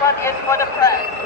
one is for the press.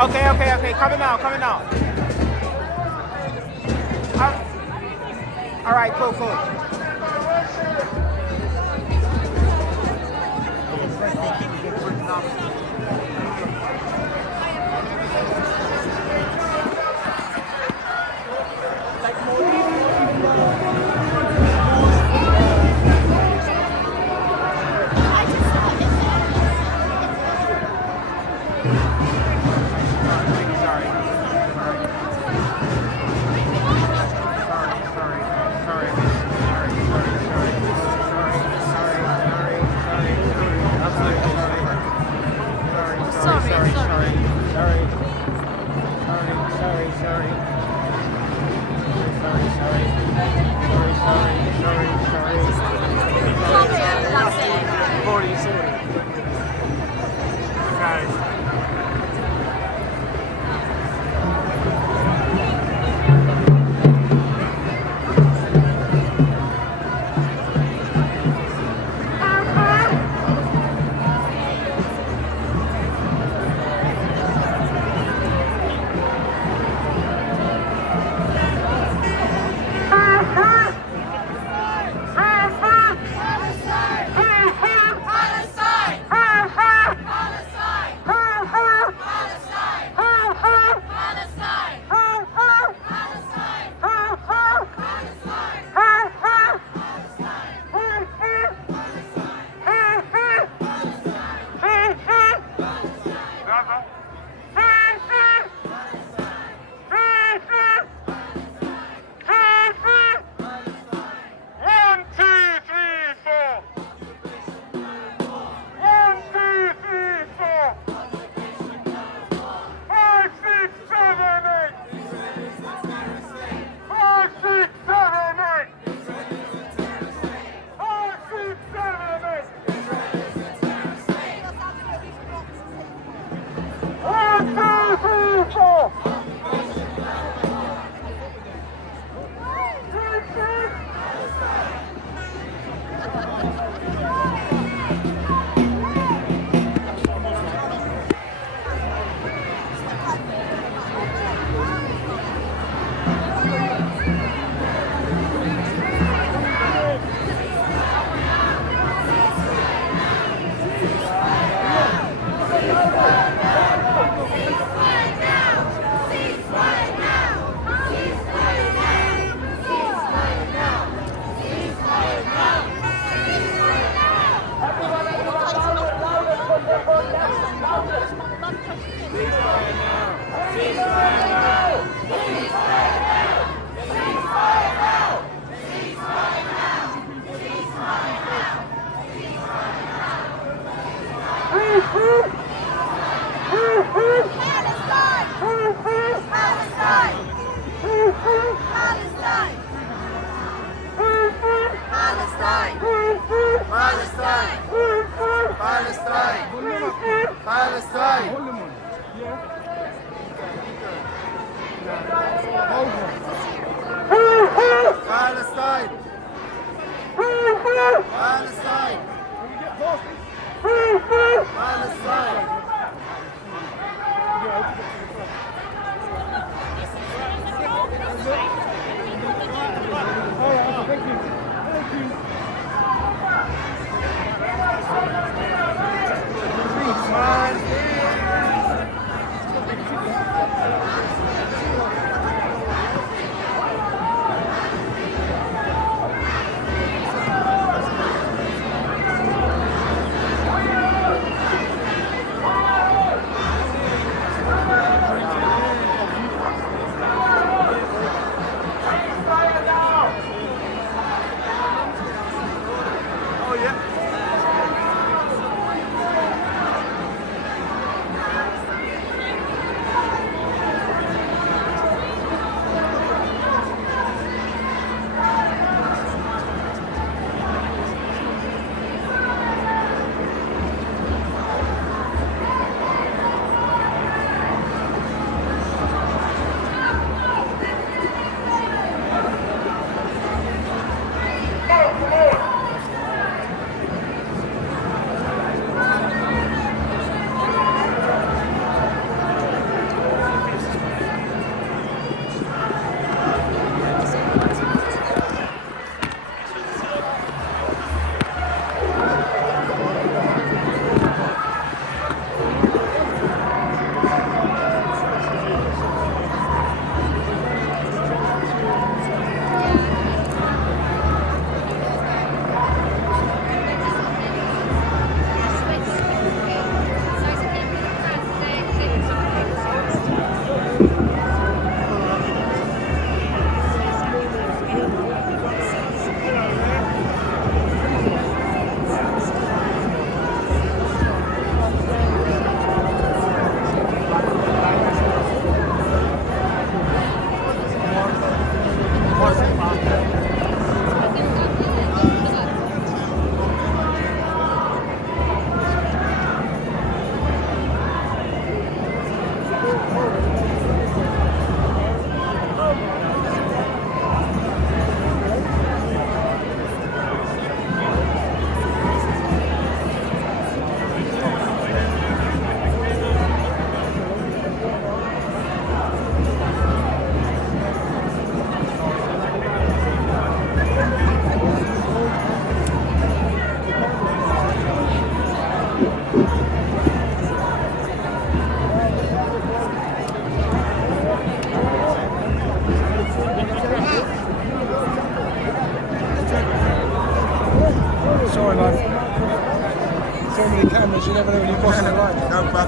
Okay, coming now. All right, cool.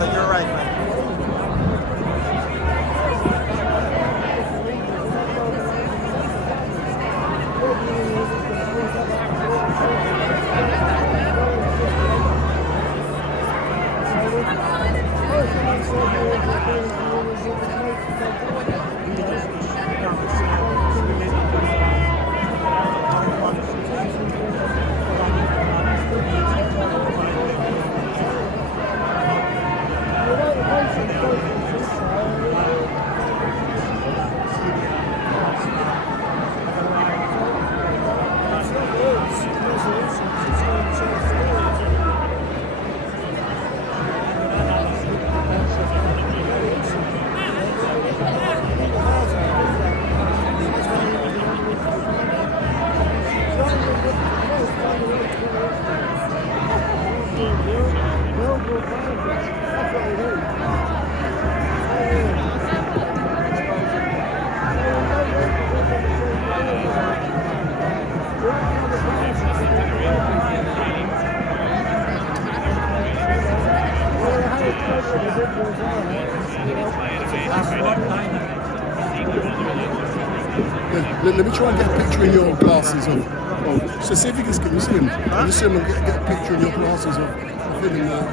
brother. You're right, man. Let me try and get a picture in your glasses of so see if you can see him. Just see him and get a picture in your glasses of him in there.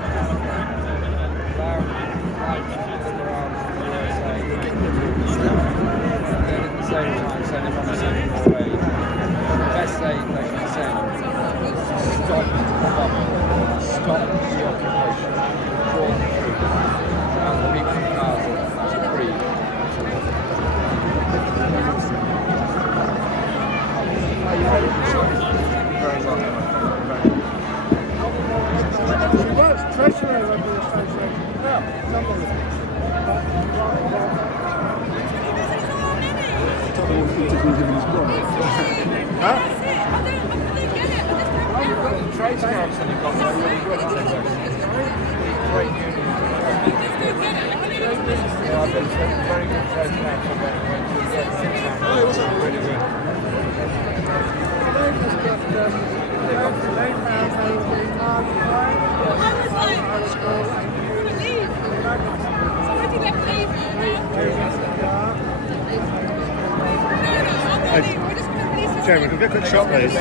Best they can say, stop the bombing, stop the occupation, draw the troops, and the people in Gaza to breathe. Very well. He was treasurer of the association. Trade scraps that you've got there are really good, aren't they? Trade unions. Yeah, I've been to very good trade scraps. I went to get really good. Jeremy, can we get a quick shot, please?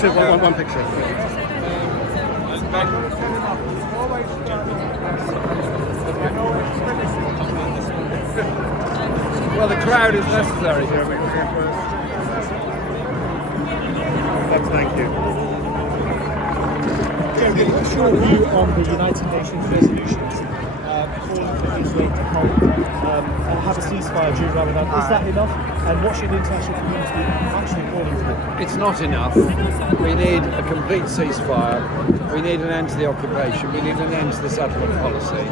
Just one picture. Well, the crowd is necessary. Thank you. Jeremy, what's your view on the United Nations resolutions calling for Israel to have a ceasefire during Ramadan? Is that enough? And what should the international community actually calling for? It's not enough. We need a complete ceasefire. We need an end to the occupation. We need an end to the settlement policy.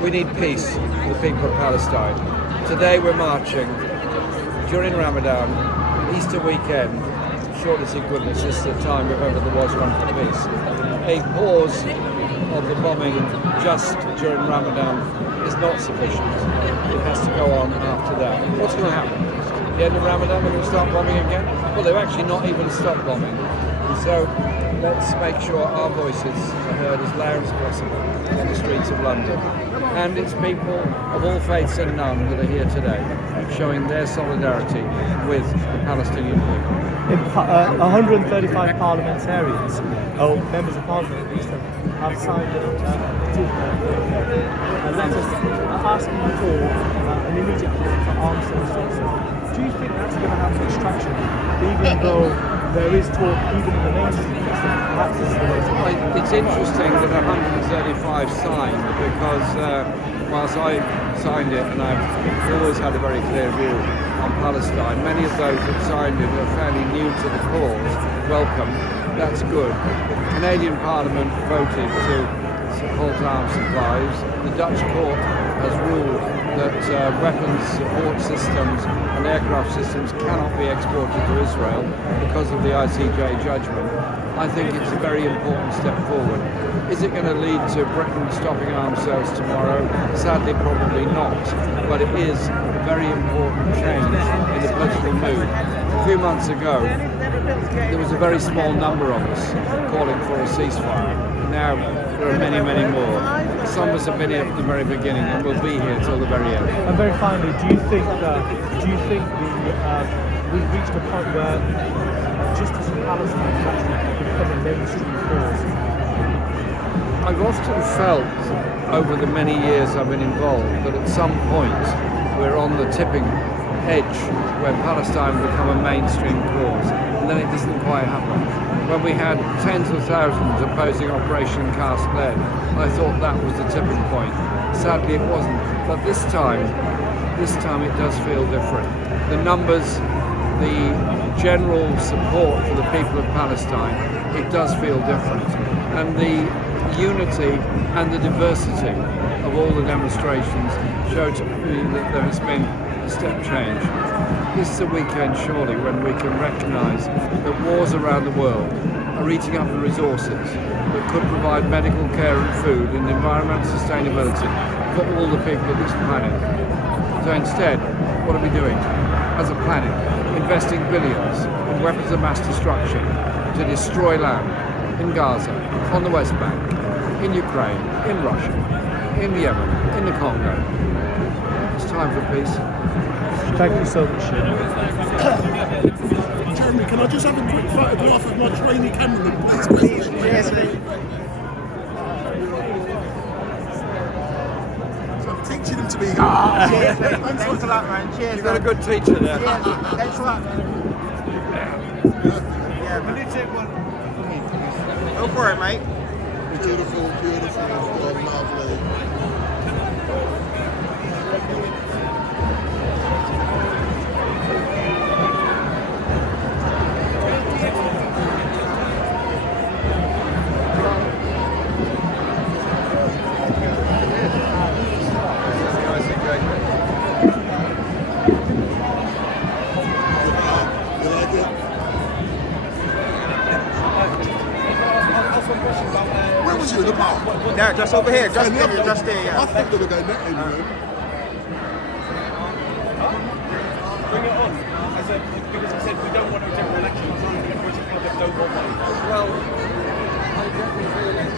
We need peace for the people of Palestine. Today we're marching during Ramadan, Easter weekend. Surely to goodness, this is the time if ever there was one for peace. A pause of the bombing just during Ramadan is not sufficient. It has to go on after that. What's going to happen? At the end of Ramadan, we're going to start bombing again? Well, they've actually not even stopped bombing. And so let's make sure our voices are heard as loud as possible on the streets of London. And it's people of all faiths and none that are here today, showing their solidarity with the Palestinian people. 135 parliamentarians, or members of parliament at least, have signed a letter asking for an immediate halt for arms demonstration. Do you think that's going to have much traction, even though there is talk, even in the mainstream, that perhaps this is the way to go? It's interesting that 135 signed, because whilst I signed it and I've always had a very clear view on Palestine, many of those that signed it are fairly new to the cause. Welcome, that's good. The Canadian Parliament voted to halt arms supplies. The Dutch court has ruled that weapons support systems and aircraft systems cannot be exported to Israel because of the ICJ judgment, I think it's a very important step forward. Is it going to lead to Britain stopping arms sales tomorrow? Sadly, probably not, but it is a very important change in the political mood. A few months ago, there was a very small number of us calling for a ceasefire. Now there are many, many more. Some of us have been here from the very beginning and will be here till the very end. And very finally, do you think we've reached a point where justice in Palestine has actually become a mainstream cause? I've often felt over the many years I've been involved that at some point we're on the tipping edge where Palestine will become a mainstream cause, and then it doesn't quite happen. When we had tens of thousands opposing Operation Cast Lead, I thought that was the tipping point. Sadly it wasn't, but this time it does feel different. The numbers, the general support for the people of Palestine, it does feel different. And the unity and the diversity of all the demonstrations show to me that there has been a step change. This is a weekend surely when we can recognise that wars around the world are eating up the resources that could provide medical care and food and environmental sustainability for all the people of this planet. So instead, what are we doing as a planet? Investing billions in weapons of mass destruction to destroy land in Gaza, on the West Bank, in Ukraine, in Russia, in Yemen, in the Congo. It's time for peace. Thank you so much. Jeremy, can I just have a quick photograph of my trainee cameraman, please? Yes, mate. So I'm teaching him to be. Cheers, mate. Thanks a lot, man. Cheers. You've got a good teacher there. Cheers. Thanks a lot. Yeah, man. Go for it, mate. Beautiful, beautiful, lovely. Where was you in the park? There, just over here. Just there, yeah. I think they were going that anyway. Bring it on. Because I said we don't want a general election. We're trying to get British people that don't want one. Well, I get the feeling.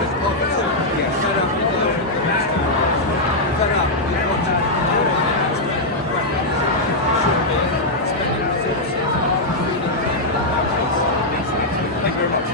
It's poverty. Fed up with fed up with watching should be spending resources on feeding Thank you very much.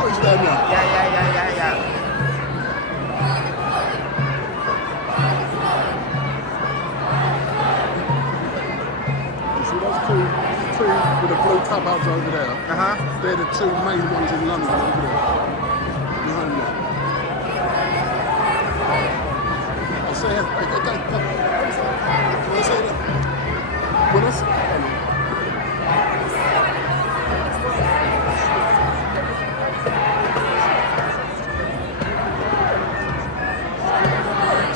footage down there. Yeah. You see those two with the blue tubs over there? Uh-huh. They're the two main ones in London over there. Behind there. I say, when I say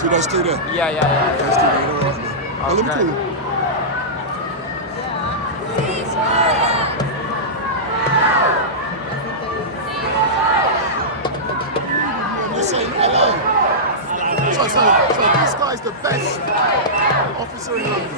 see those two there? Yeah. Those two there, all right, man. Now, let me call you. They're saying hello. So this guy's the best officer in London.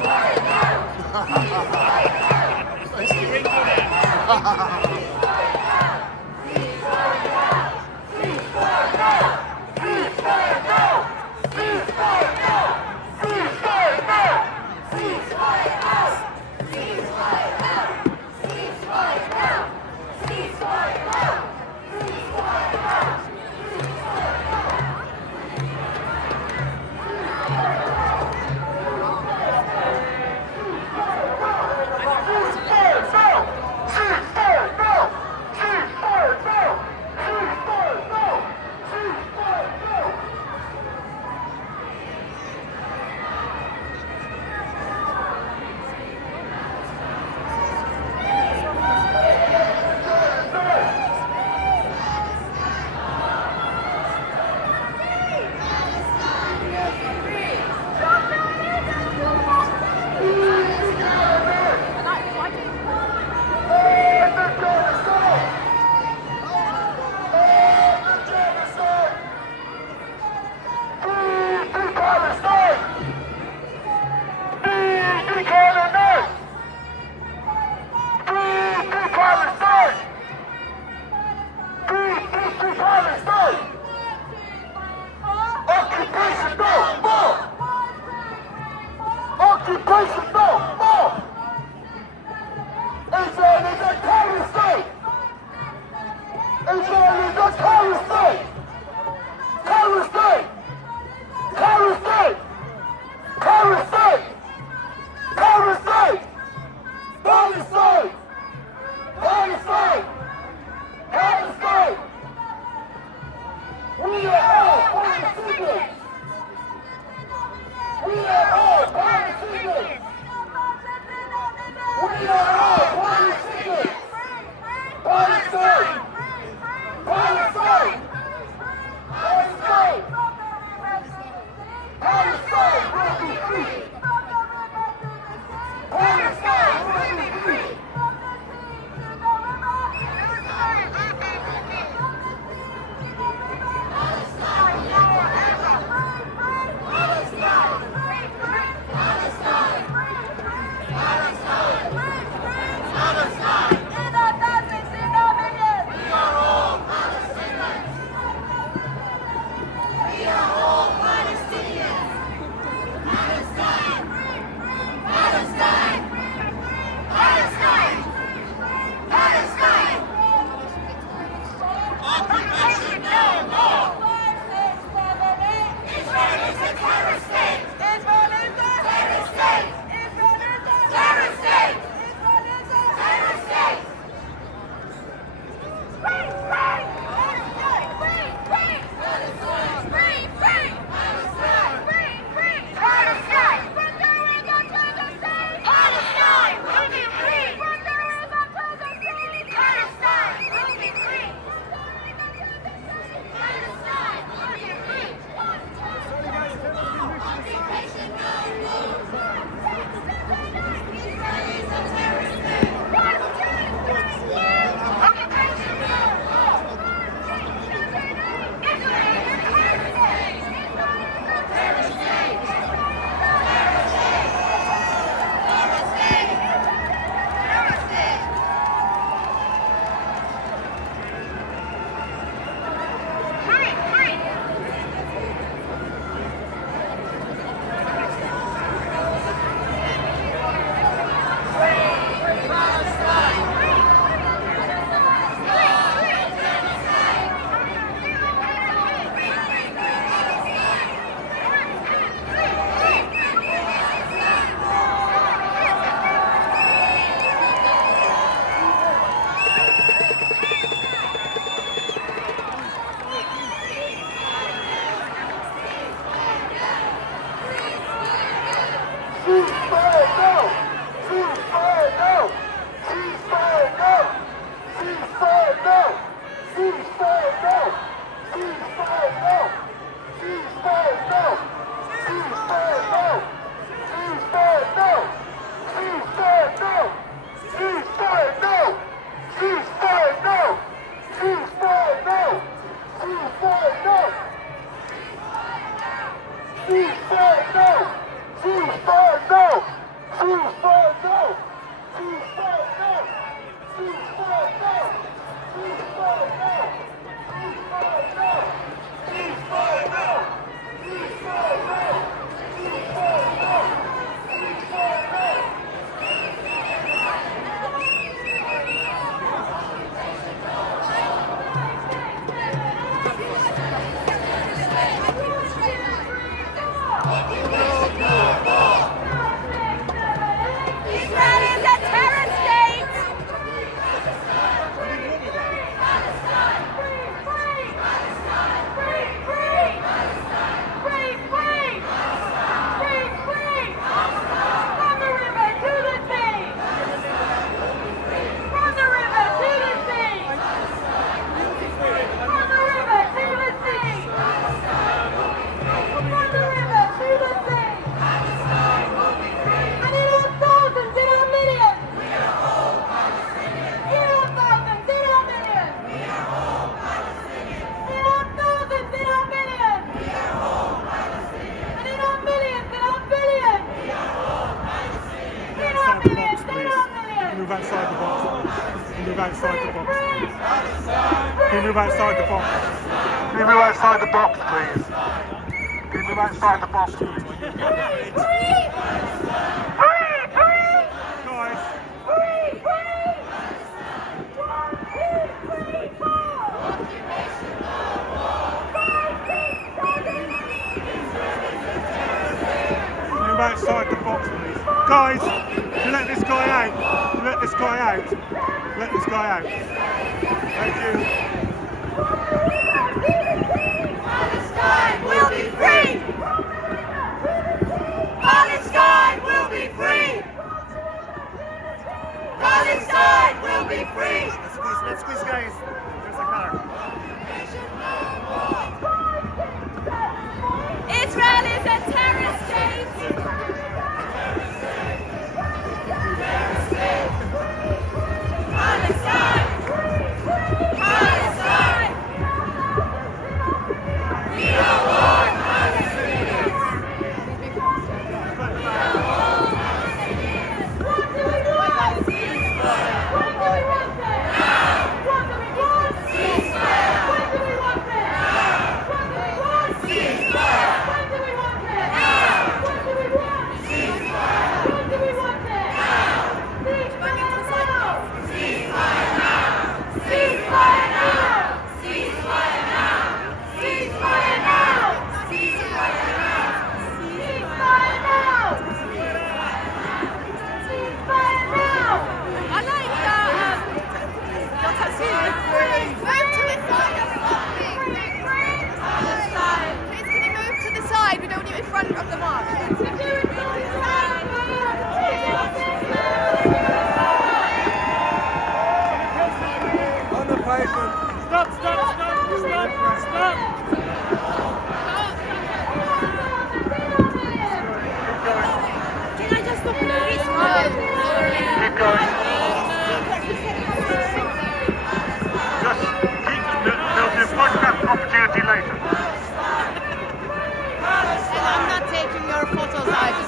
Move outside the box. Move outside the box. Can you move outside the box? Can you move outside the box, please? Can you move outside the box, please? Guys. Move outside the box, please. Guys, you let this guy out. Let this guy out. Let this guy out. Thank you. Palestine will be free! Palestine will be free! Palestine will be free! Let's squeeze, guys. There's the car. Israel is a terrorist state! Palestine! Palestine! We don't want Palestinians! What do we want? Ceasefire! When do we want it? What do we want? Ceasefire! When do we want it? What do we want? Ceasefire! When do we want it? What do we want? Ceasefire! When do we want it? Ceasefire now! Ceasefire now! Ceasefire now! Ceasefire now! Ceasefire now! Ceasefire now! Ceasefire now! I like that. Move to the side, everybody. Please, can you move to the side? We don't want you in front of the march. On the pavement. Stop, stop, stop, stop, stop. Can I just stop now? Keep going. There'll be a podcast opportunity later. I'm not taking your photos either.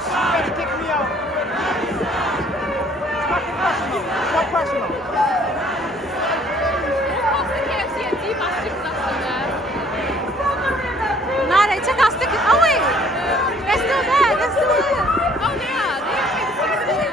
Kick me out. Stop crashing off. No, they took us to... Oh wait! They're still there! They're still there! Oh, they are! They're still there!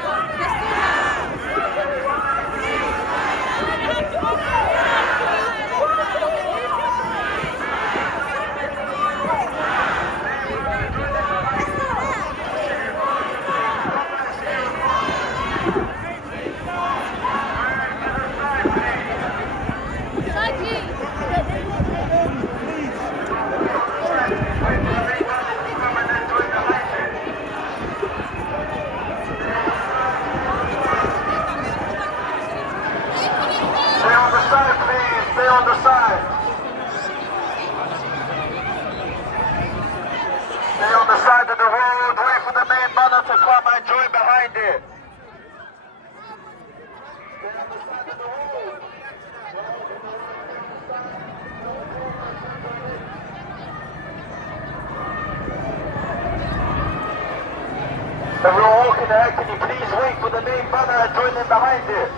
there, can you please wait for the main banner and join them behind it?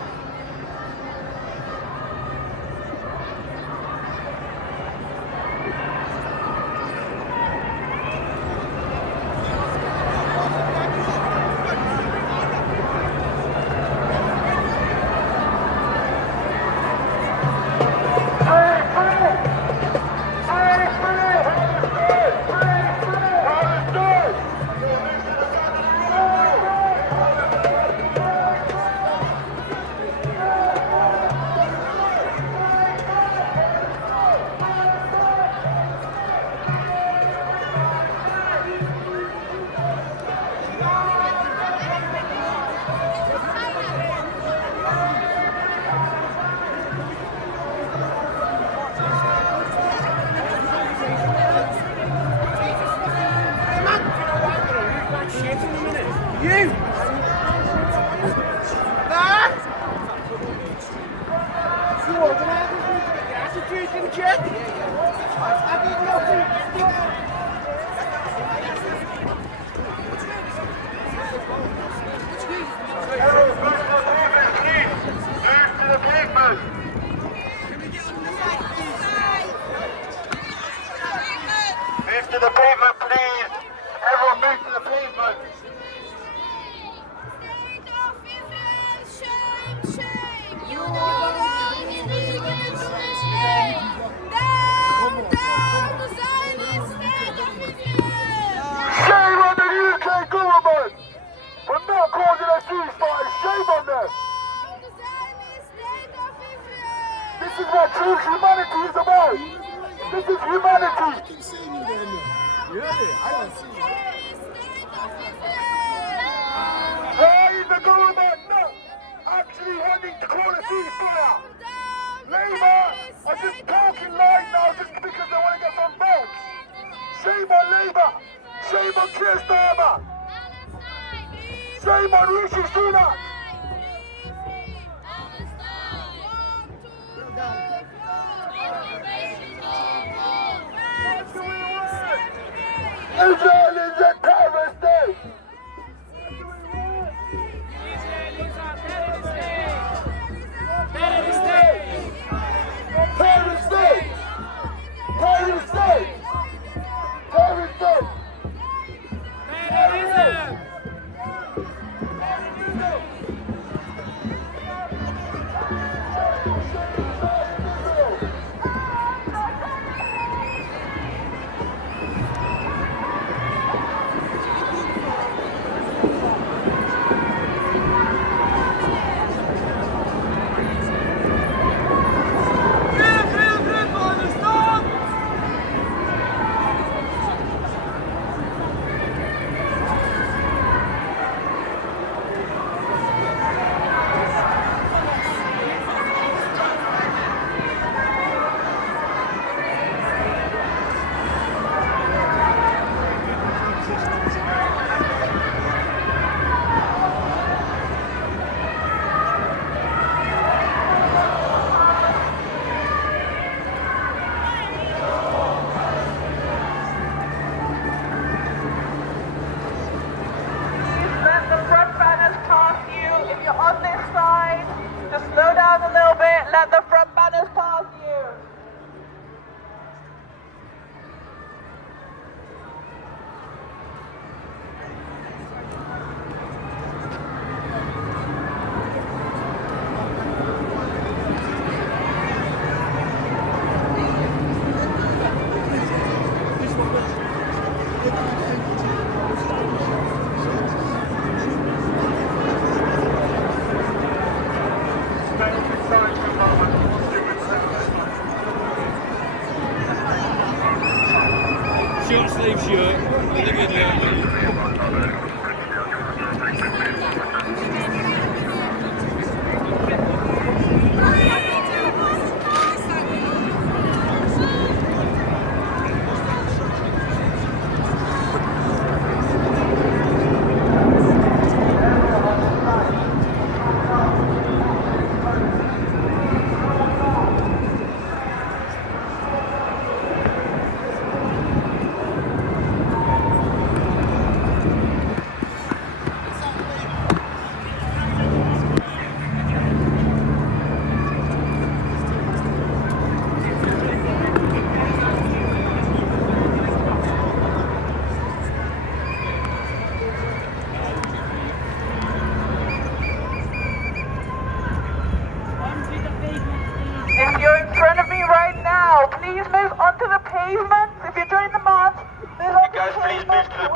Move to the pavement, please. Everyone move to the pavement. State of Israel, shame, shame. You don't need shame. Down, down, the Zionist state of Israel. Shame on the UK government for not causing a ceasefire. Shame on them. Down, the Zionist state of Israel. This is what true humanity is about. This is humanity. I can see you there now. Really? I don't see you. State of Israel. Why is the government not actually wanting to call a ceasefire? Labour are just talking lies now just because they want to get some votes. Shame on Labour. Shame on Keir Starmer. Shame on Rishi Sunak. Israel is a terrorist state. Terrorist state. Terrorist state. Terrorist state. Terrorist state. Terrorism. Let the front banners pass you. If you're on this side, just slow down a little bit. Let the front banners pass you. Sorry,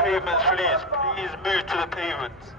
pavements, please. Please move to the pavements.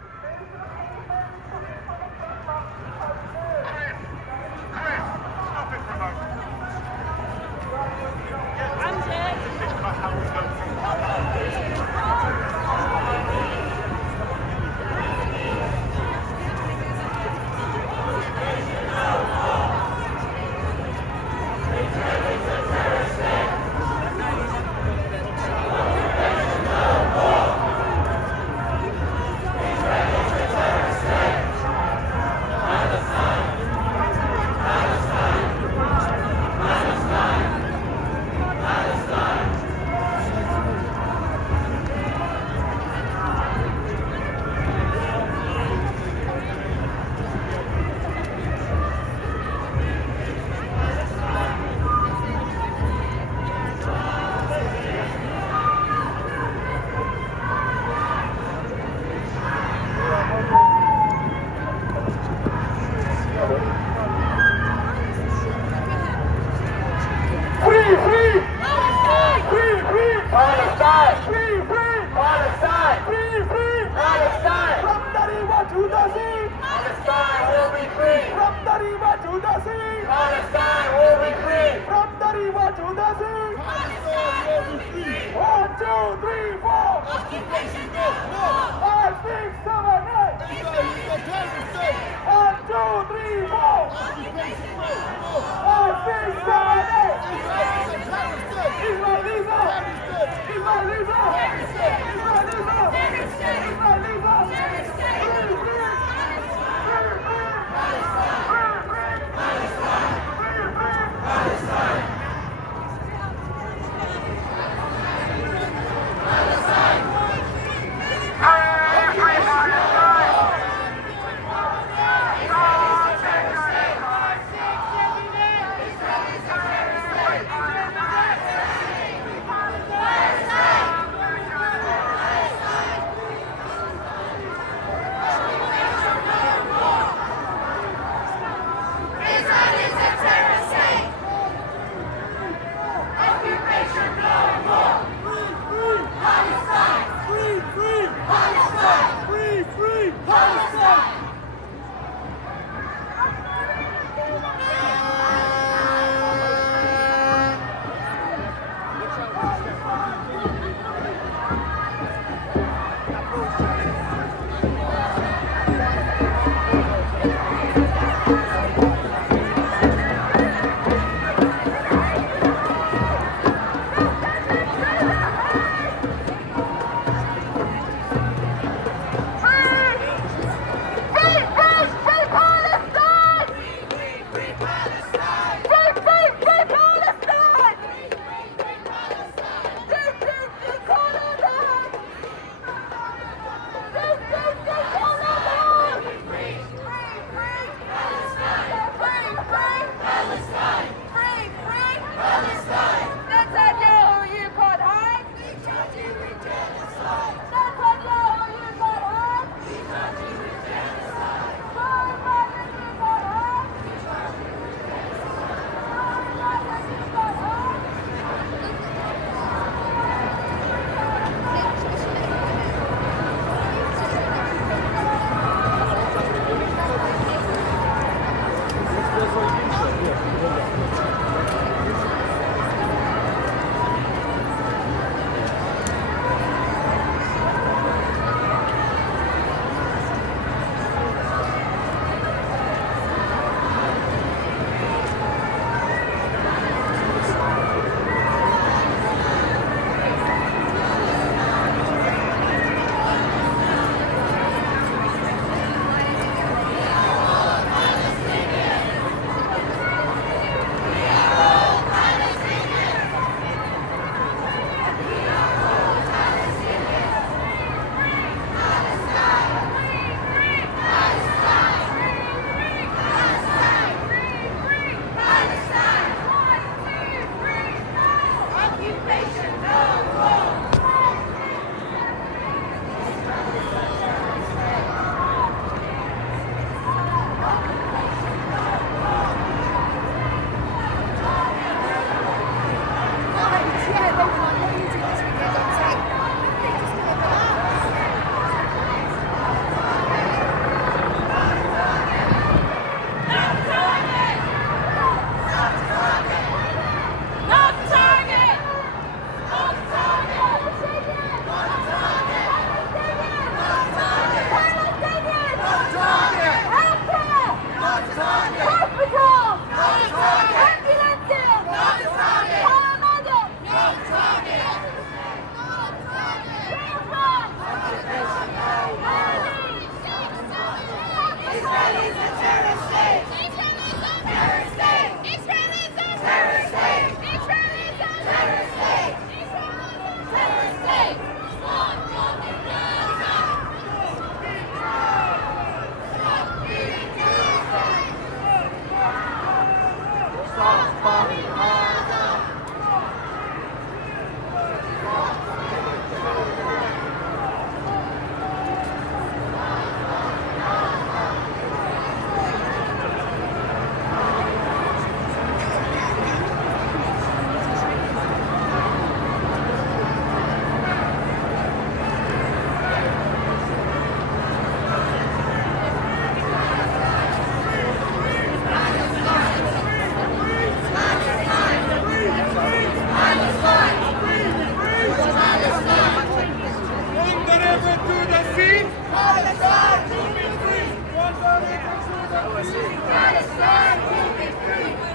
Palestine will be free.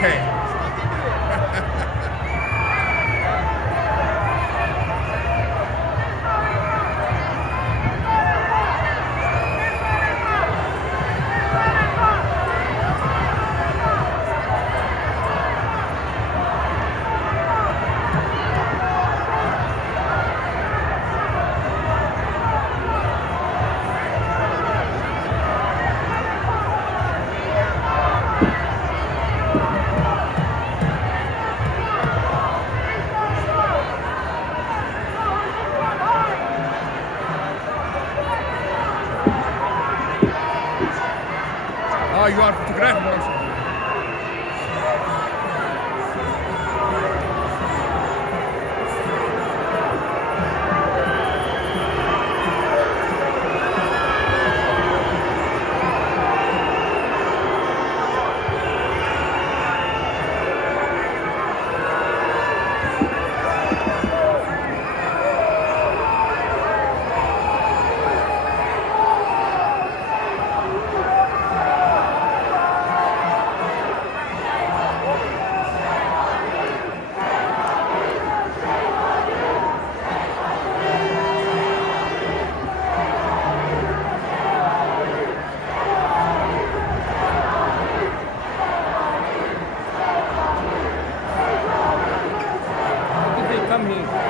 okay. Oh, you are photographed also. Come here.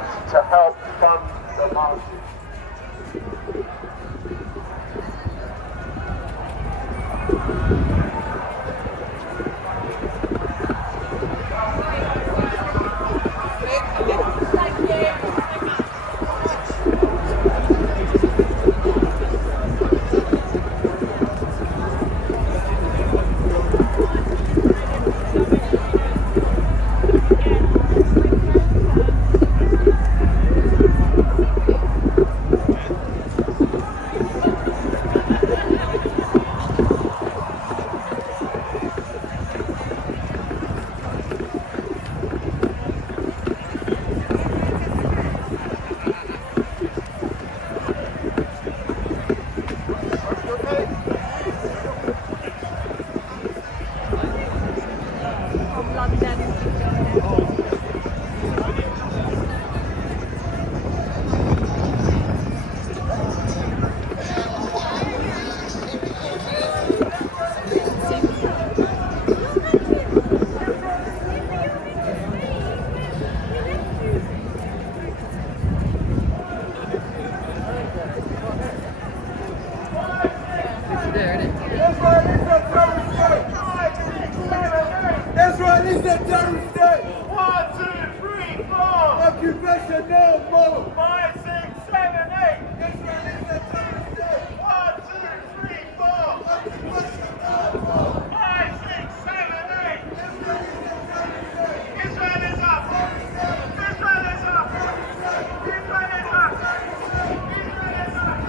going to help fund the marches. Israel is a terrorist state. 1, 2, 3, 4. Occupation no more. 5, 6, 7, 8. Israel is a terrorist state. 1, 2, 3, 4. Occupation no more. 5, 6, 7, 8. Israel is up. Israel is up. Israel is up. Israel is up.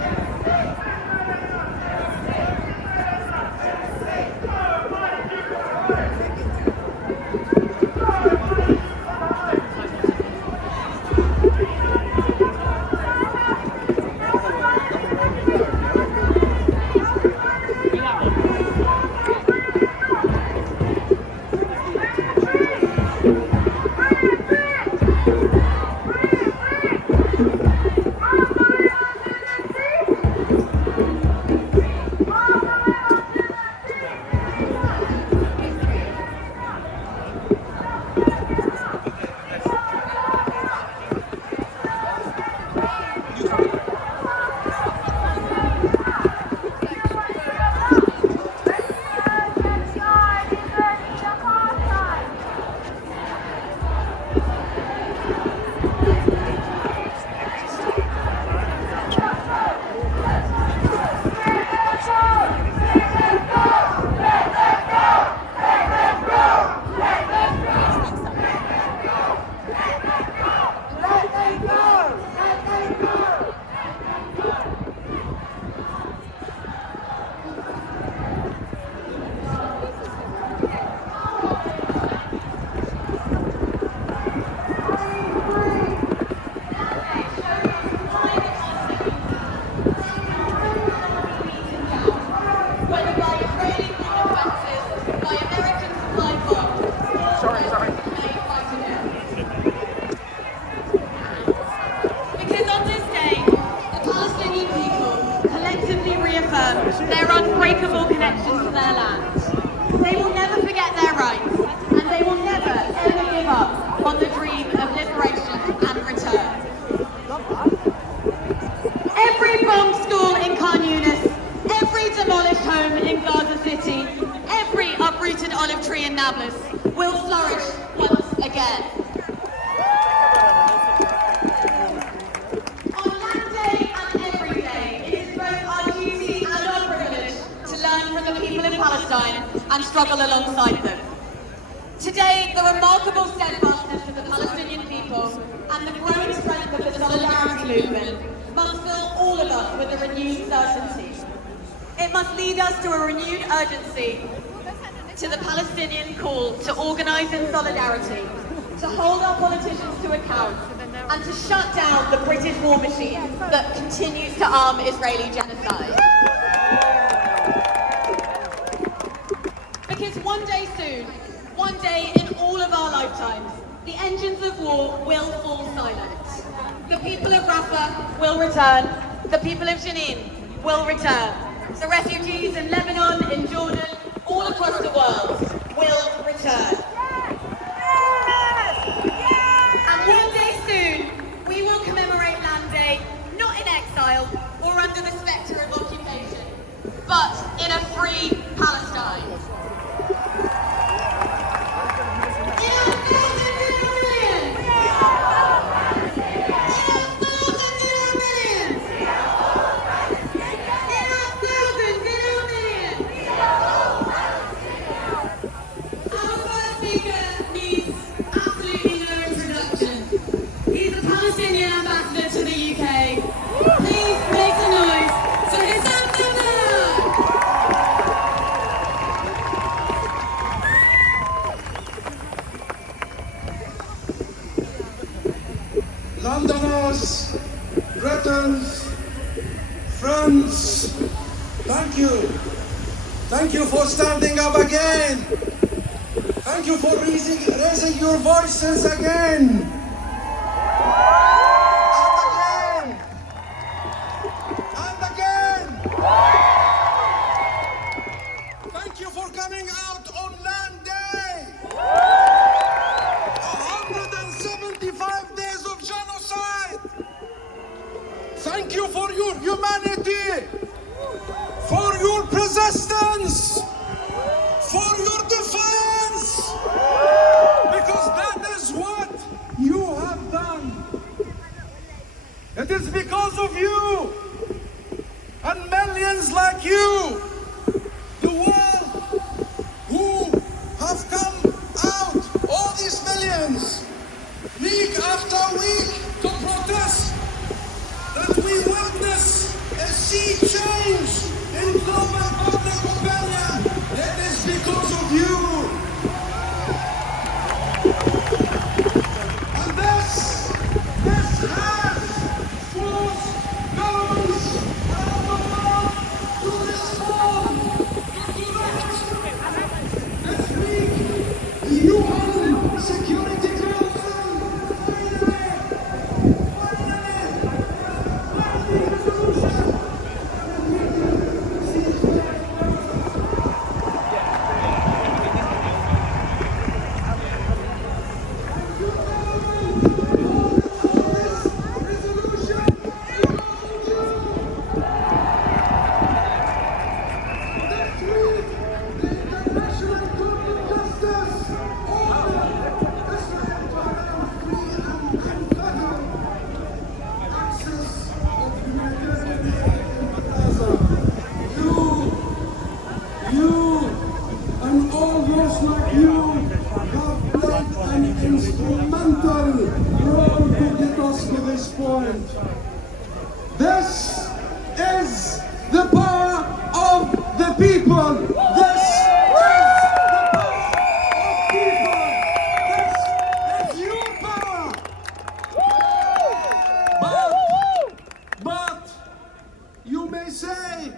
Their unbreakable connection to their land. They will never forget their rights, and they will never, ever give up on the dream of liberation and return. Every bombed school in Khan Yunis, every demolished home in Gaza City, every uprooted olive tree in Nablus will flourish once again. Palestine and struggle alongside them. Today, the remarkable steadfastness of the Palestinian people and the growing strength of the solidarity movement must fill all of us with a renewed certainty. It must lead us to a renewed urgency to the Palestinian call to organise in solidarity, to hold our politicians to account, and to shut down the British war machine that continues to arm Israeli genocide. Because one day soon, one day in all of our lifetimes, the engines of war will fall silent. The people of Rafah will return. The people of Jenin will return. The refugees in Lebanon, in Jordan, all across the world will return. And one day soon, Palestinian ambassador to the UK. Please make some noise for his ambassador! Londoners, Britons, friends, thank you. Thank you for standing up again. Thank you for raising your voices again. And again. Thank you for coming out on Land Day. 175 days of genocide. Thank you for your humanity, for your persistence, for your defiance, because that is what you have done. It is because of you and millions like you, the world, who have come out, all these millions, week after week, to protest, that we witness a sea change in global public opinion. It is because of you. And this has forced governments around the world to respond, to act. This week, the UN Security Council This is the power of the people. This is the power of people. This is your power. But you may say,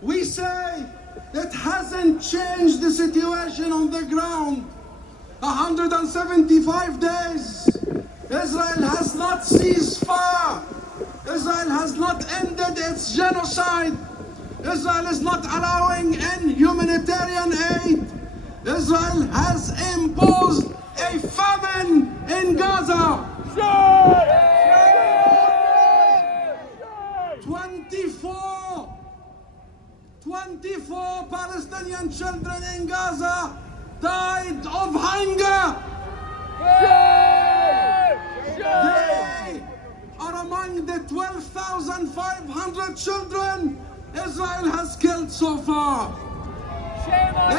we say, it hasn't changed the situation on the ground. 175 days. Israel has not ceased fire. Israel has not ended its genocide. Israel is not allowing in humanitarian aid. Israel has imposed a famine in Gaza. 24 Palestinian children in Gaza died of hunger. They are among the 12,500 children Israel has killed so far.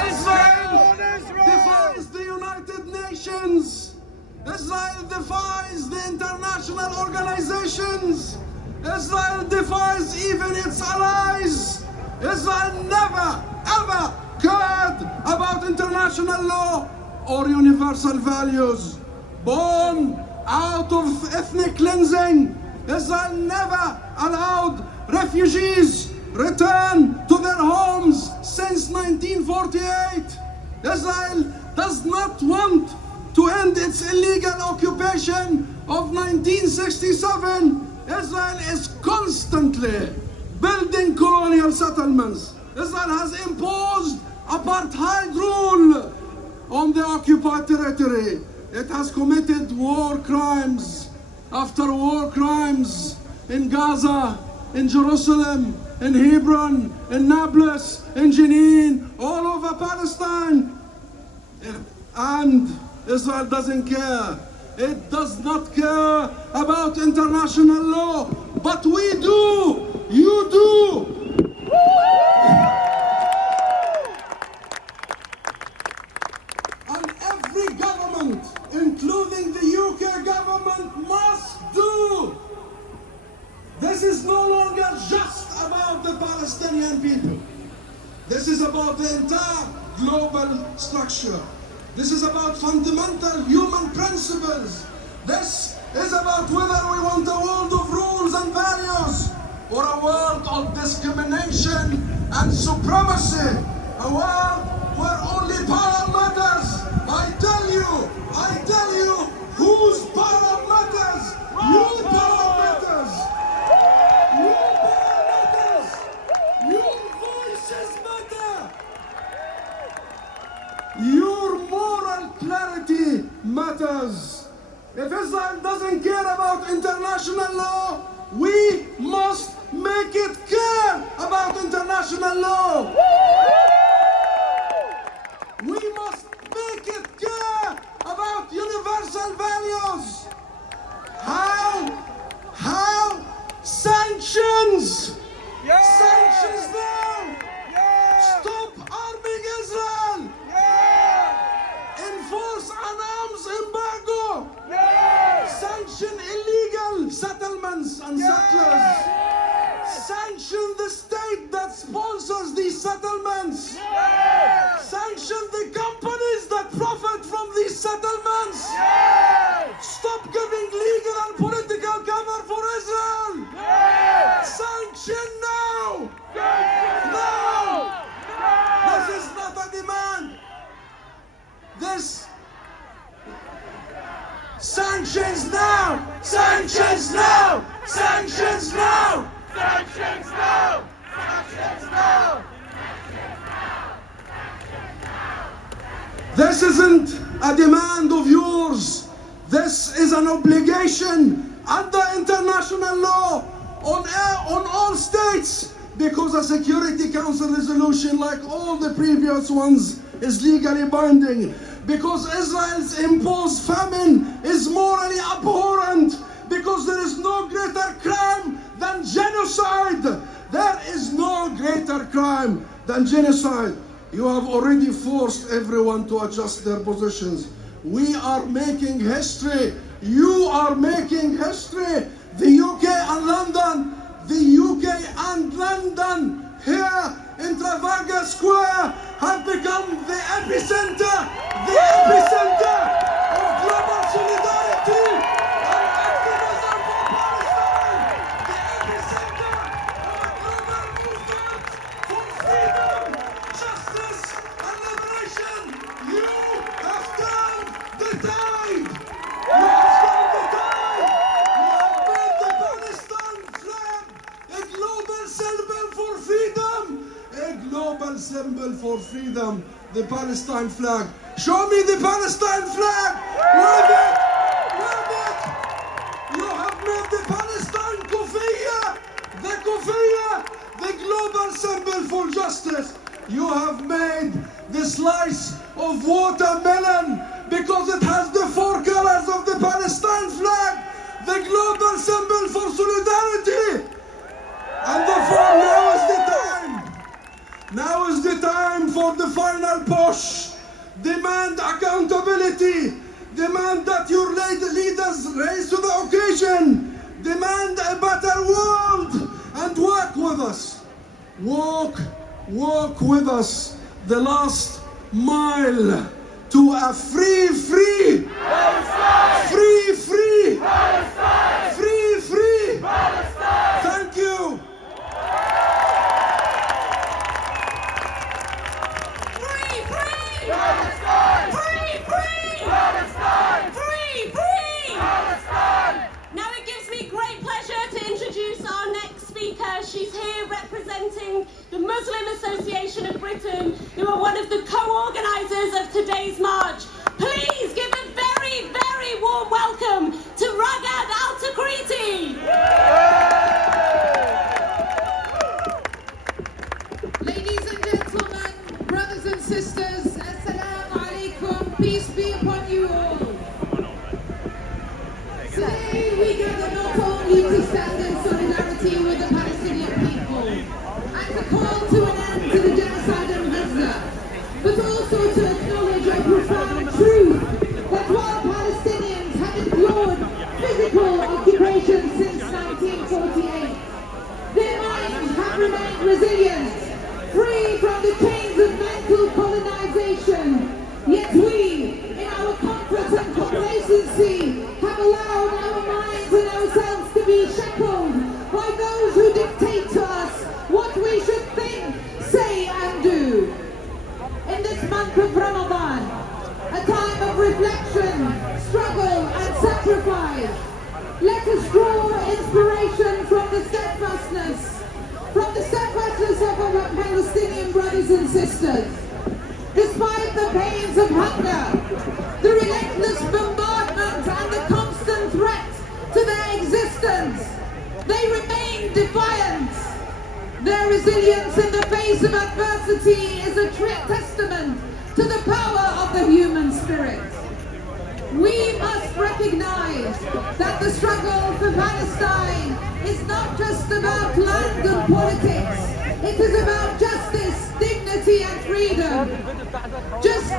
Israel defies the United Nations. Israel defies the international organizations. Israel defies even its allies. Israel never, ever cared about international law or universal values. Born out of ethnic cleansing, Israel never allowed refugees return to their homes since 1948. Israel does not want to end its illegal occupation of 1967. Israel is constantly building colonial settlements. Israel has imposed apartheid rule on the occupied territory. It has committed war crimes after war crimes in Gaza, in Jerusalem, in Hebron, in Nablus, in Jenin, all over Palestine. And Israel doesn't care. It does not care about international law. But we do. You do. And every government, including the UK government, must do This is no longer just about the Palestinian people. This is about the entire global structure. This is about fundamental human principles. This is about whether we want a world of rules and values or a world of discrimination and supremacy. A world where only power matters. I tell you, whose power matters? Your power matters. Your power matters. Your voices matter. Your moral clarity matters. If Israel doesn't care about international law, we must make it care about international law. We must make it care about universal values. How? Sanctions! Sanctions now! Stop arming Israel! Enforce an arms embargo! Sanction illegal settlements and settlers! Sanction the state that sponsors these settlements! Sanction the companies that profit from these settlements! Stop giving legal and political cover for Israel! Sanction now! Now! This is not a demand! This... Sanctions now! Sanctions now! Sanctions now! Sanctions now! Sanctions now! This isn't a demand of yours. This is an obligation under international law on all states, because a Security Council resolution, like all the previous ones, is legally binding. Because Israel's imposed famine is morally abhorrent. Because there is no greater crime than genocide. There is no greater crime than genocide. You have already forced everyone to adjust their positions. We are making history. You are making history. The UK and London, here in Trafalgar Square have become the epicenter of global solidarity and activism for Palestine. The epicenter of a global movement for freedom, justice and liberation. You have turned the tide. You have turned the tide. You have made the Palestine flag a global symbol for freedom. A global symbol for freedom. The Palestine flag. Show me the Palestine flag. Wave it. Wave it. You have made the Palestine kufiyya. The kufiyya. The global symbol for justice. You have made the slice of watermelon, because it has the four colors of the Palestine flag, the global symbol for solidarity. And therefore now is the time. Now is the time for the final push. Demand accountability. Demand that your leaders rise to the occasion. Demand a better world. And work with us. Walk with us the last mile to a free Palestine! Free Palestine! Free Palestine! Thank you! Free Palestine! Free Palestine! Free Palestine! Now it gives me great pleasure to introduce our next speaker. She's here representing the Muslim Association of Britain, who are one of the co-organisers of today's march. Please give a very, very warm welcome to Ragad Al-Takriti. Ladies and gentlemen, brothers and sisters, assalamu alaikum, peace be upon you all. Today we gather not only to stand in solidarity with the Palestinian people and to call to an end to the genocide in Gaza, but also to acknowledge a profound truth that while Palestinians have endured physical occupation since 1948, be shackled by those who dictate to us what we should think, say and do. In this month of Ramadan, a time of reflection, struggle and sacrifice, let us draw inspiration from the steadfastness of our Palestinian brothers and sisters. Despite the pains of hunger, the relentless bombardment and the constant threat to their existence, they remain defiant. Their resilience in the face of adversity is a testament to the power of the human spirit. We must recognize that the struggle for Palestine is not just about land and politics. It is about justice, dignity and freedom. Just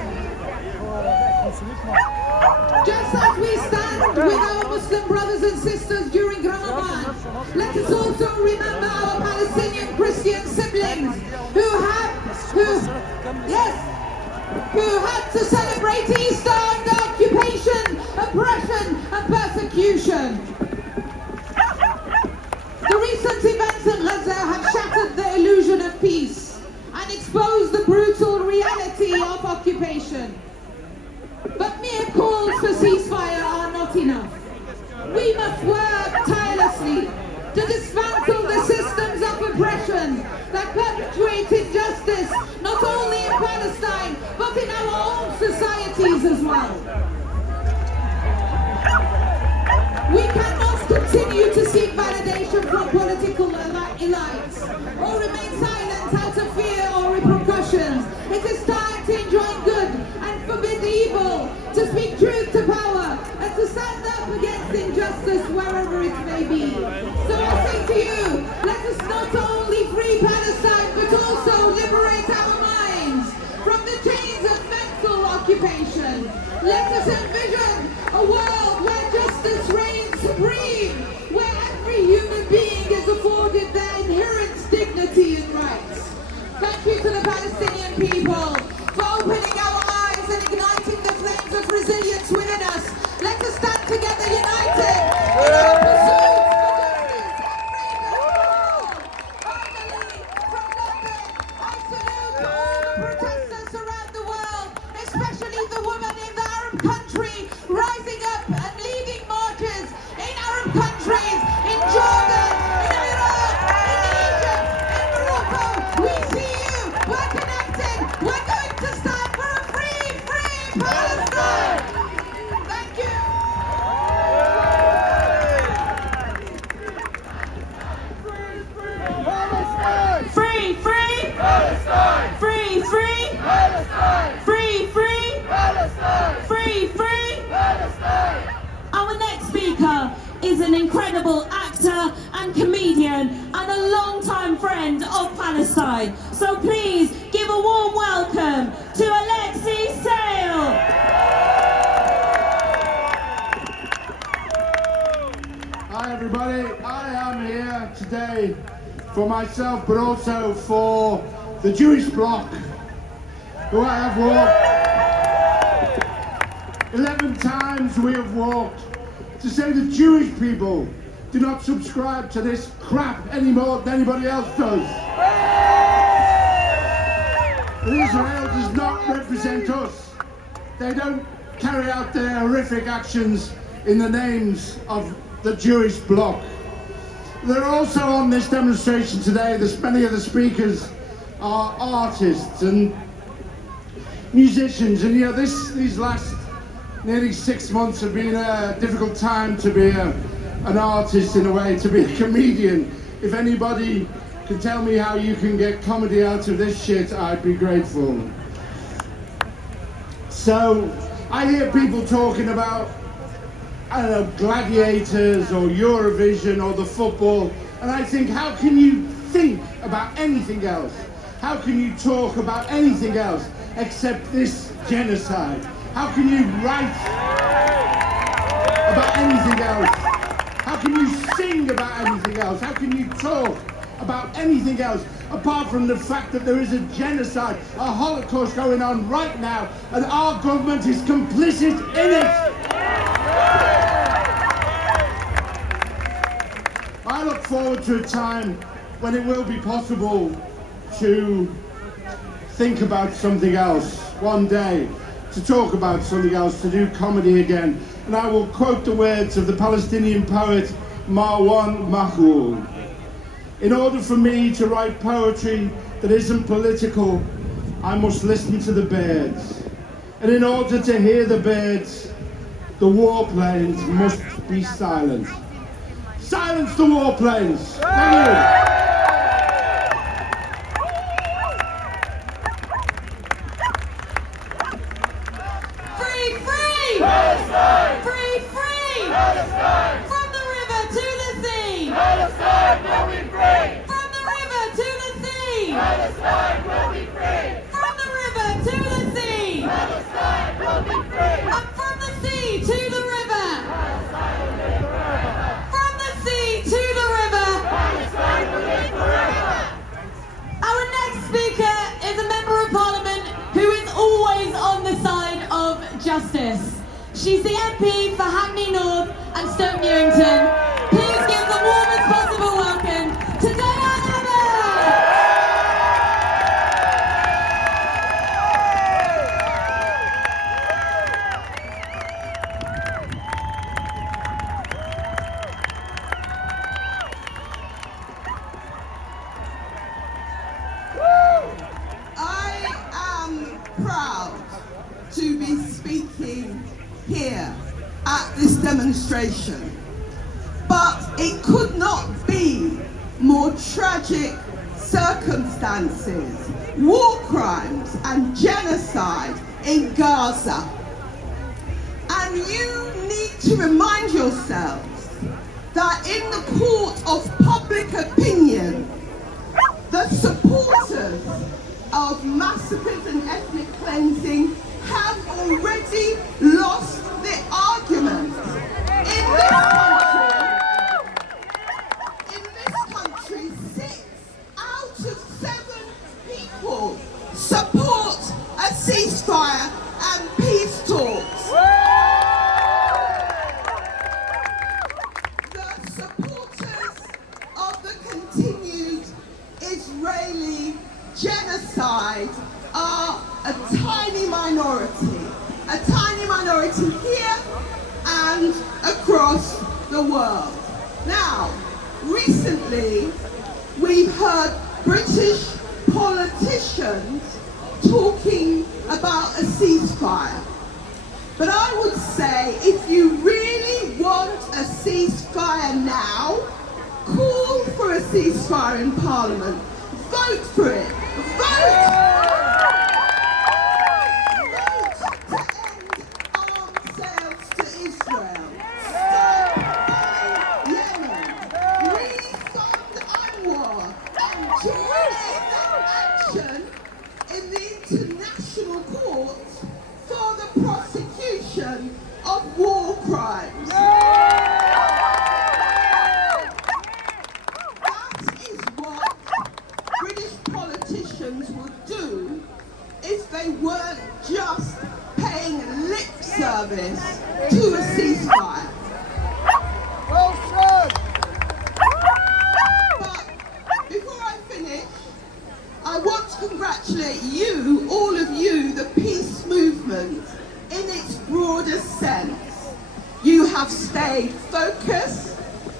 as we stand with our Muslim brothers and sisters during Ramadan, let us also remember our Palestinian Christian siblings who had to celebrate Easter under occupation, oppression and persecution. The recent events in Gaza have shattered the illusion of peace and exposed the brutal reality of occupation. But mere calls for ceasefire are not enough. We must work tirelessly to dismantle the systems of oppression that perpetuate injustice not only in Palestine but in our own societies as well. We cannot continue to seek validation from political elites or remain silent out of fear or repercussions. It is time to enjoin good and forbid evil, to speak truth to power and to stand up against injustice wherever it may be. So I say to you, let us not only free Palestine but also liberate our minds from the chains of mental occupation. Let us envision a world where justice reigns supreme, where every human being is afforded their inherent dignity and rights. Thank you to the Palestinian people for opening our eyes and igniting the flames of resilience within us. Let us stand together united in our pursuit for justice and freedom. Finally, from London, I salute all the protesters around the world, especially the women in the Arab country, rising up and leading marches in Arab countries, in Jordan, in Iraq, in Egypt, in Morocco. We see you. We're connected. We're going to stand for a free Palestine. Thank you. Free Palestine. Free Palestine. Free Palestine. Free Palestine. Our next speaker is an incredible actor and comedian and a long-time friend of Palestine. So please give a warm welcome to Alexei Sale. Hi everybody, I am here today for myself but also for the Jewish bloc, who I have walked 11 times. We have walked to say the Jewish people do not subscribe to this crap any more than anybody else does. Israel does not represent us. They don't carry out their horrific actions in the names of the Jewish bloc. There are also on this demonstration today, many of the speakers are artists and musicians, and you know, these last nearly 6 months have been a difficult time to be an artist, in a way, to be a comedian. If anybody can tell me how you can get comedy out of this shit, I'd be grateful. So I hear people talking about, I don't know, gladiators or Eurovision or the football, and I think, how can you think about anything else? How can you talk about anything else except this genocide? How can you write about anything else? How can you sing about anything else? How can you talk about anything else apart from the fact that there is a genocide, a Holocaust going on right now, and our government is complicit in it? I look forward to a time when it will be possible to think about something else one day, to talk about something else, to do comedy again. And I will quote the words of the Palestinian poet Marwan Mahmoud. In order for me to write poetry that isn't political, I must listen to the birds. And in order to hear the birds, the warplanes must be silent. Silence the warplanes! Thank you! Palestine! Free, free! Palestine! From the river to the sea! Palestine will be free! From the river to the sea! Palestine will be free! From the river to the sea! Palestine will be free! And from the sea to the river! Palestine will live forever! From the sea to the river! Palestine will live forever! Our next speaker is a member of Parliament who is always on the side of justice. She's the MP for Hackney North and Stoke Newington. Please give the warmest possible welcome to Diana Abbott! I am proud to be speaking here at this demonstration, but it could not be more tragic circumstances, war crimes and genocide in Gaza. And you need to remind yourselves that in the court of public opinion, the supporters of massacres and ethnic cleansing have already lost the argument. In this country, 6 out of 7 people support a ceasefire and peace talks. The supporters of the continued Israeli genocide are a tiny minority here and across the world. Now, recently we've heard British politicians talking about a ceasefire. But I would say, if you really want a ceasefire now, call for a ceasefire in Parliament. Vote for it. Vote! International Court for the prosecution of war crimes. That is what British politicians would do if they weren't just paying lip service to a ceasefire. Well said. But before I finish, I want to congratulate you, all of you, the peace movement in its broadest sense. You have stayed focused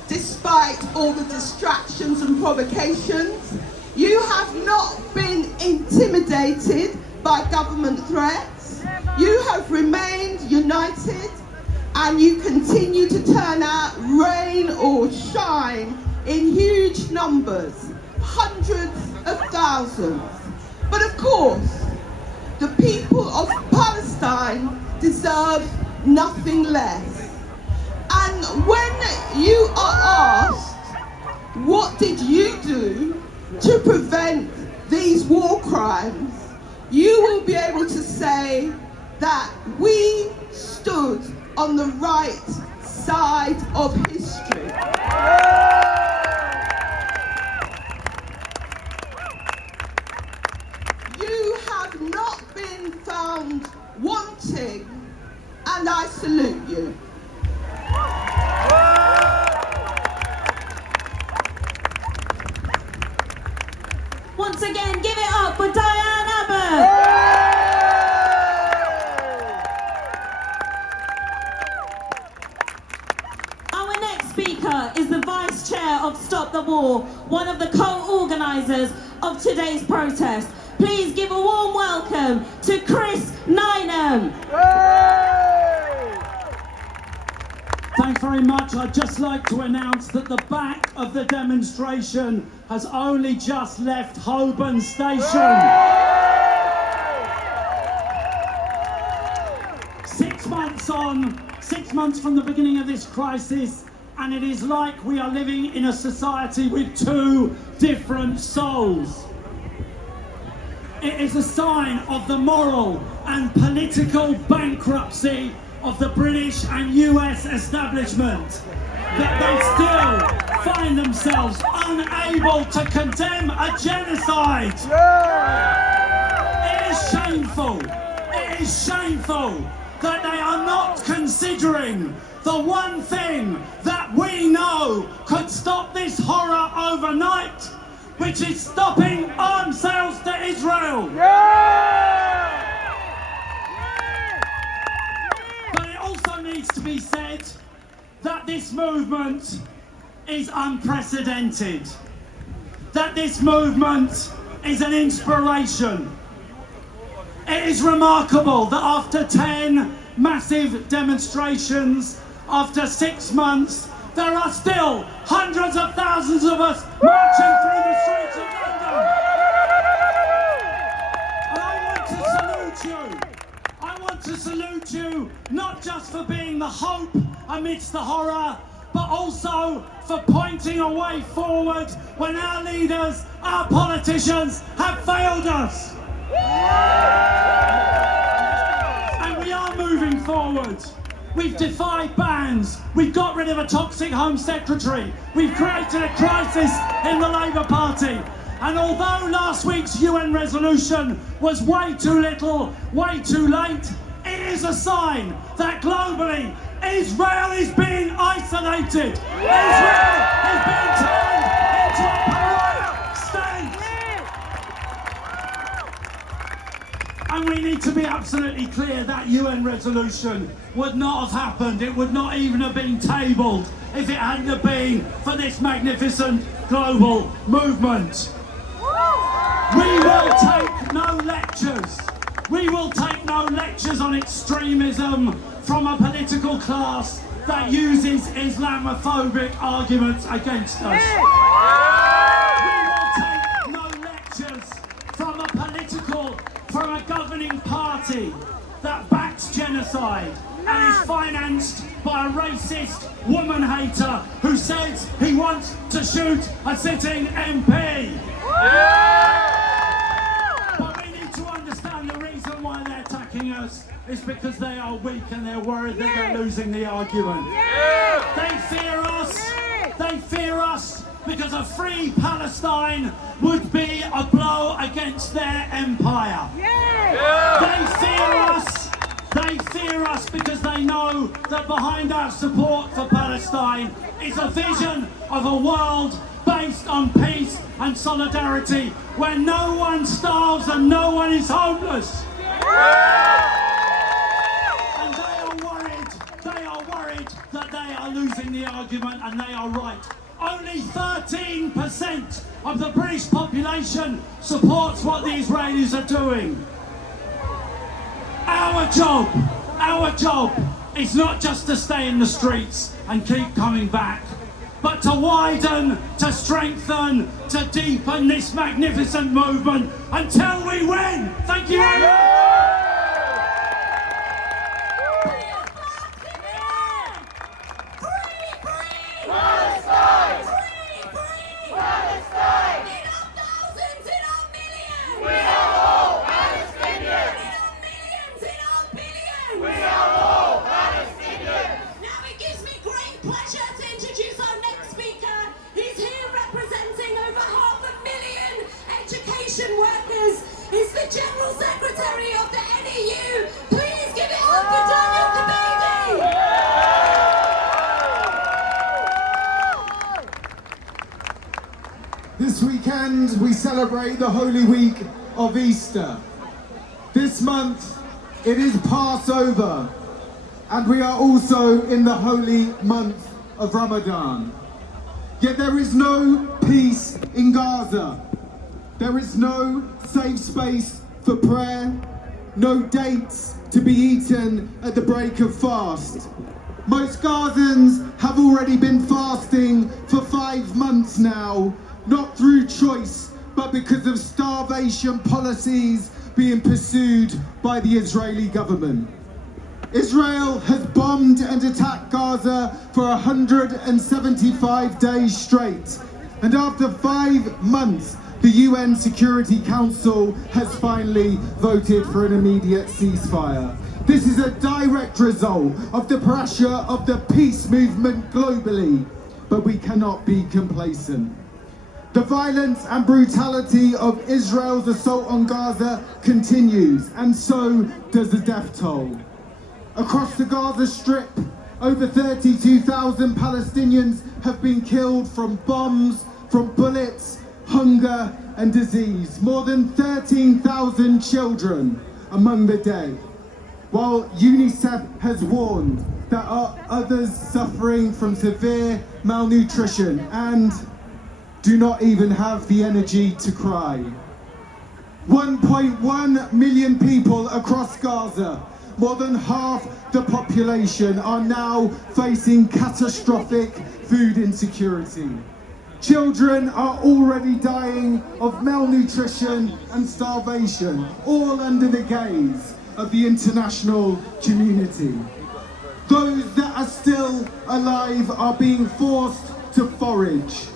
despite all the distractions and provocations. You have not been intimidated by government threats. You have remained united and you continue to turn out, rain or shine, in huge numbers. Hundreds of thousands. But of course, the people of Palestine deserve nothing less. And when you are asked, what did you do to prevent these war crimes, you will be able to say that we stood on the right side of history. You have not been found wanting, and I salute you. of Stop the War, one of the co-organisers of today's protest. Please give a warm welcome to Chris Nynham. Thanks very much. I'd just like to announce that the back of the demonstration has only just left Holborn Station. 6 months on, 6 months from the beginning of this crisis, and it is like we are living in a society with two different souls. It is a sign of the moral and political bankruptcy of the British and US establishment that they still find themselves unable to condemn a genocide. It is shameful. It is shameful that they are not considering the one thing that we know could stop this horror overnight, which is stopping arms sales to Israel. But it also needs to be said that this movement is unprecedented, that this movement is an inspiration. It is remarkable that after 10 massive demonstrations, after 6 months, there are still hundreds of thousands of us marching through the streets of London. And I want to salute you. I want to salute you not just for being the hope amidst the horror, but also for pointing a way forward when our leaders, our politicians have failed us. And we are moving forward. We've defied bans, we've got rid of a toxic Home Secretary, we've created a crisis in the Labour Party. And although last week's UN resolution was way too little, way too late, it is a sign that globally Israel is being isolated. Israel is being turned into a pariah state. And we need to be absolutely clear that UN resolution would not have happened. It would not even have been tabled if it hadn't have been for this magnificent global movement. We will take no lectures. We will take no lectures on extremism from a political class that uses Islamophobic arguments against us. We will take no lectures from a governing party that backs genocide and is financed by a racist woman hater who says he wants to shoot a sitting MP. But we need to understand the reason why they're attacking us is because they are weak and they're worried that they're losing the argument. They fear us. They fear us because a free Palestine would be a blow against their empire. They fear us. They fear us because they know that behind our support for Palestine is a vision of a world based on peace and solidarity, where no one starves and no one is homeless. And they are worried that they are losing the argument, and they are right. Only 13% of the British population supports what the Israelis are doing. Our job is not just to stay in the streets and keep coming back, but to widen, to strengthen, to deepen this magnificent movement until we win. Thank you very much. Workers is the General Secretary of the NEU. Please give it up for Daniel Kennedy. This weekend we celebrate the Holy Week of Easter. This month it is Passover, and we are also in the holy month of Ramadan. Yet there is no peace in Gaza. There is no safe space for prayer, no dates to be eaten at the break of fast. Most Gazans have already been fasting for 5 months now, not through choice, but because of starvation policies being pursued by the Israeli government. Israel has bombed and attacked Gaza for 175 days straight. And after 5 months, the UN Security Council has finally voted for an immediate ceasefire. This is a direct result of the pressure of the peace movement globally, but we cannot be complacent. The violence and brutality of Israel's assault on Gaza continues, and so does the death toll. Across the Gaza Strip, over 32,000 Palestinians have been killed from bombs, from bullets, hunger and disease. More than 13,000 children among the dead. While UNICEF has warned there are others suffering from severe malnutrition and do not even have the energy to cry. 1.1 million people across Gaza, more than half the population, are now facing catastrophic food insecurity. Children are already dying of malnutrition and starvation, all under the gaze of the international community. Those that are still alive are being forced to forage.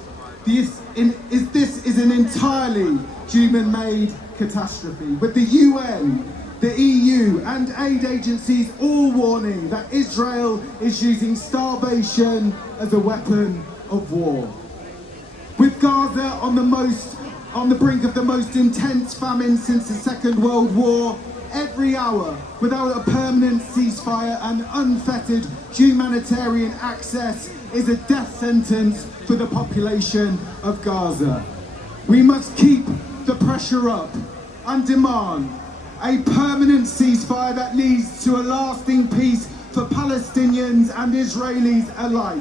This is an entirely human-made catastrophe, with the UN, the EU and aid agencies all warning that Israel is using starvation as a weapon of war. With Gaza on the brink of the most intense famine since the Second World War, every hour without a permanent ceasefire and unfettered humanitarian access is a death sentence for the population of Gaza. We must keep the pressure up and demand a permanent ceasefire that leads to a lasting peace for Palestinians and Israelis alike.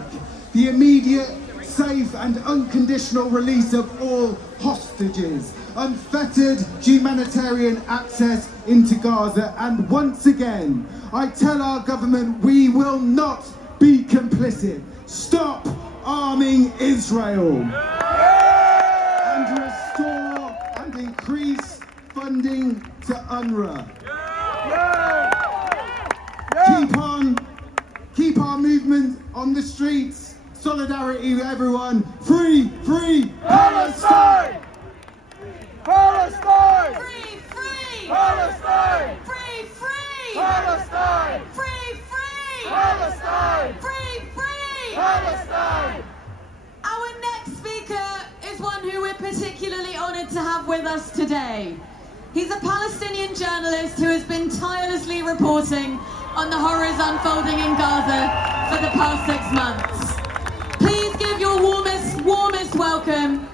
The immediate, safe and unconditional release of all hostages, unfettered humanitarian access into Gaza, and once again, I tell our government we will not be complicit. Stop arming Israel and restore and increase funding to UNRWA. Keep our movement on the streets. Solidarity with everyone. Free Palestine! Palestine! Free, free! Palestine! Free, free! Palestine! Free, free! Palestine! Free, free! Palestine! Our next speaker is one who we're particularly honoured to have with us today. He's a Palestinian journalist who has been tirelessly reporting on the horrors unfolding in Gaza for the past 6 months. Please give your warmest welcome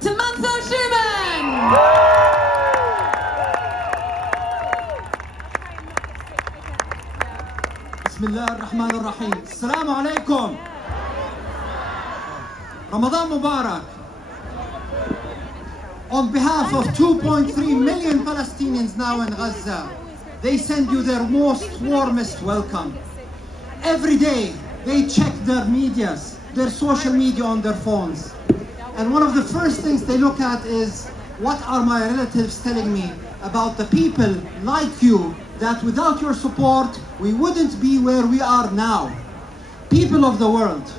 to Mansour Schumann! بسم الله الرحمن الرحيم. السلام عليكم. Ramadan Mubarak. On behalf of 2.3 million Palestinians now in Gaza, they send you their most warmest welcome. Every day they check their social media on their phones. And one of the first things they look at is, what are my relatives telling me about the people like you that without your support we wouldn't be where we are now. People of the world,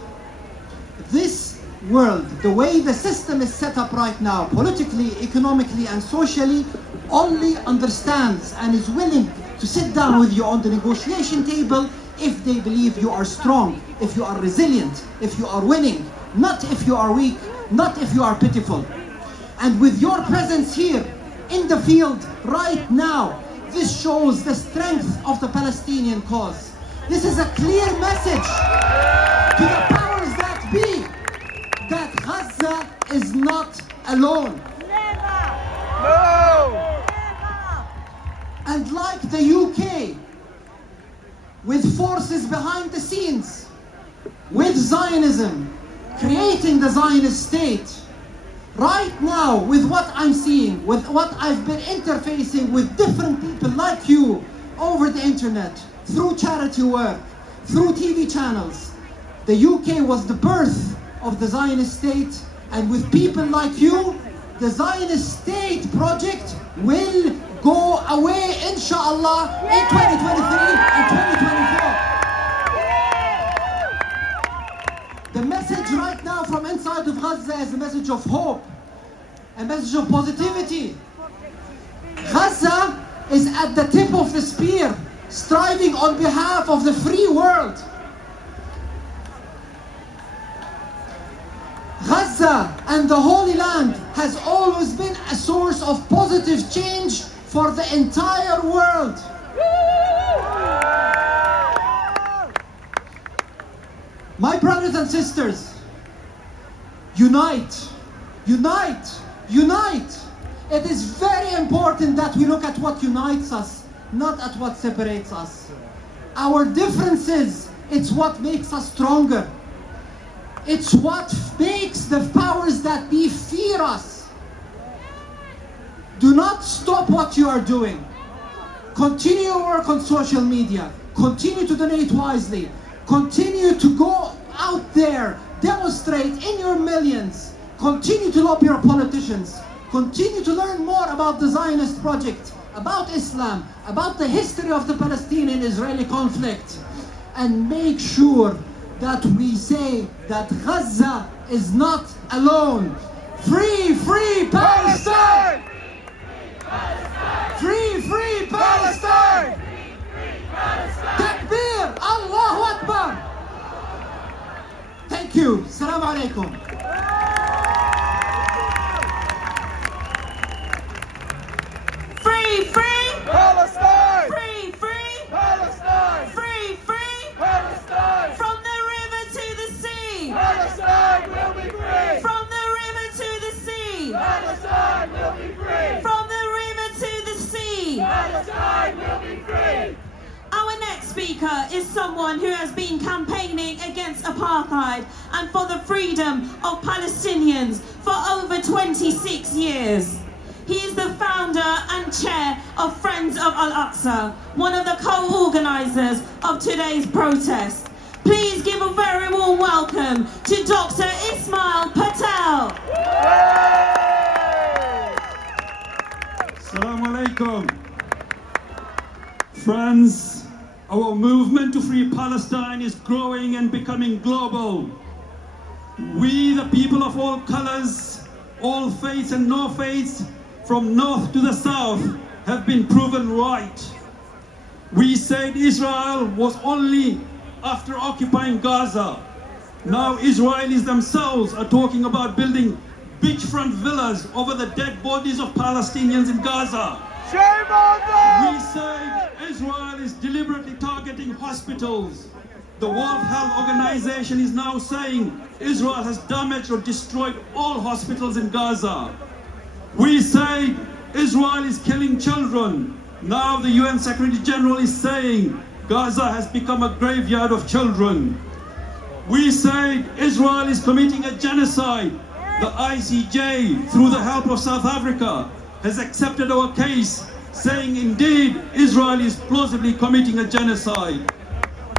this world, the way the system is set up right now, politically, economically and socially, only understands and is willing to sit down with you on the negotiation table if they believe you are strong, if you are resilient, if you are winning, not if you are weak, not if you are pitiful. And with your presence here in the field right now, this shows the strength of the Palestinian cause. This is a clear message to the powers that be that Gaza is not alone. No! And like the UK, with forces behind the scenes, with Zionism, creating the Zionist state. Right now, with what I'm seeing, with what I've been interfacing with different people like you over the internet, through charity work, through TV channels, the UK was the birth of the Zionist state, and with people like you, the Zionist state project will go away, inshallah, in 2023 and 2024. The message right now from inside of Gaza is a message of hope, a message of positivity. Gaza is at the tip of the spear, striving on behalf of the free world. Gaza and the Holy Land has always been a source of positive change for the entire world. My brothers and sisters, unite, unite, unite. It is very important that we look at what unites us, not at what separates us. Our differences, it's what makes us stronger. It's what makes the powers that be fear us. Do not stop what you are doing. Continue your work on social media. Continue to donate wisely. Continue to go out there, demonstrate in your millions. Continue to lobby your politicians. Continue to learn more about the Zionist project, about Islam, about the history of the Palestinian-Israeli conflict. And make sure that we say that Gaza is not alone. Free, free Palestine! Free, free Palestine! Takbir! Allahu Akbar! Thank you. Assalamu alaikum. Free, free Palestine! Free, free Palestine! Free, free Palestine! From the river to the sea. Palestine will be free! From the river to the sea. Palestine will be free! From the river to the sea. Palestine will be free! Our next speaker is someone who has been campaigning against apartheid and for the freedom of Palestinians for over 26 years. He is the founder and chair of Friends of Al-Aqsa, one of the co-organisers of today's protest. Please give a very warm welcome to Dr. Ismail Patel. Assalamu alaikum. Friends, our movement to free Palestine is growing and becoming global. We, the people of all colors, all faiths and no faiths, from north to the south, have been proven right. We said Israel was only after occupying Gaza. Now Israelis themselves are talking about building beachfront villas over the dead bodies of Palestinians in Gaza. Shame on them! We say Israel is deliberately targeting hospitals. The World Health Organization is now saying Israel has damaged or destroyed all hospitals in Gaza. We say Israel is killing children. Now the UN Secretary General is saying Gaza has become a graveyard of children. We say Israel is committing a genocide. The ICJ, through the help of South Africa, has accepted our case, saying indeed Israel is plausibly committing a genocide.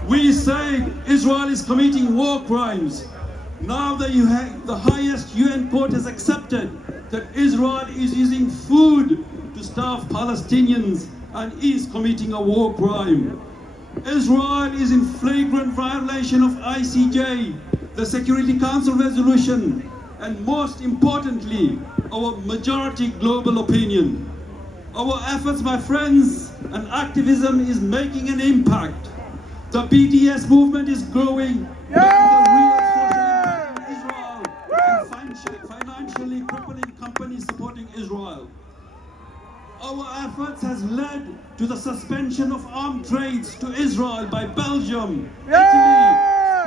We say Israel is committing war crimes. Now the highest UN court has accepted that Israel is using food to starve Palestinians and is committing a war crime. Israel is in flagrant violation of ICJ, the Security Council resolution, and most importantly, our majority global opinion. Our efforts, my friends, and activism is making an impact. The BDS movement is growing, making a real social impact in Israel, and financially crippling companies supporting Israel. Our efforts has led to the suspension of armed trades to Israel by Belgium, Italy,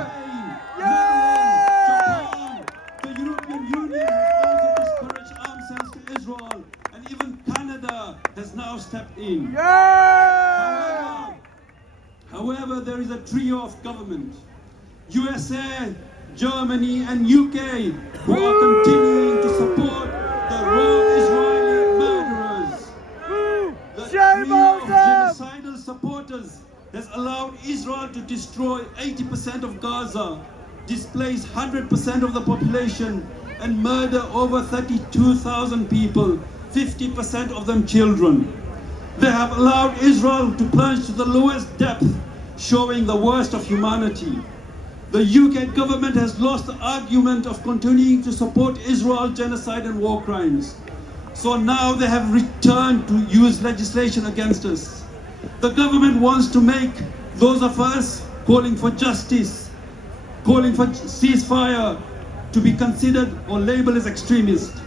Spain, Netherlands, Japan. The European Union has also discouraged arms sales to Israel, and even Canada has now stepped in. However, there is a trio of government. USA Germany and UK, who are continuing to support the raw Israeli murderers. The trio of genocidal supporters has allowed Israel to destroy 80% of Gaza, displace 100% of the population, and murder over 32,000 people, 50% of them children. They have allowed Israel to plunge to the lowest depth, showing the worst of humanity. The UK government has lost the argument of continuing to support Israel genocide and war crimes. So now they have returned to use legislation against us. The government wants to make those of us calling for justice, calling for ceasefire, to be considered or labeled as extremists.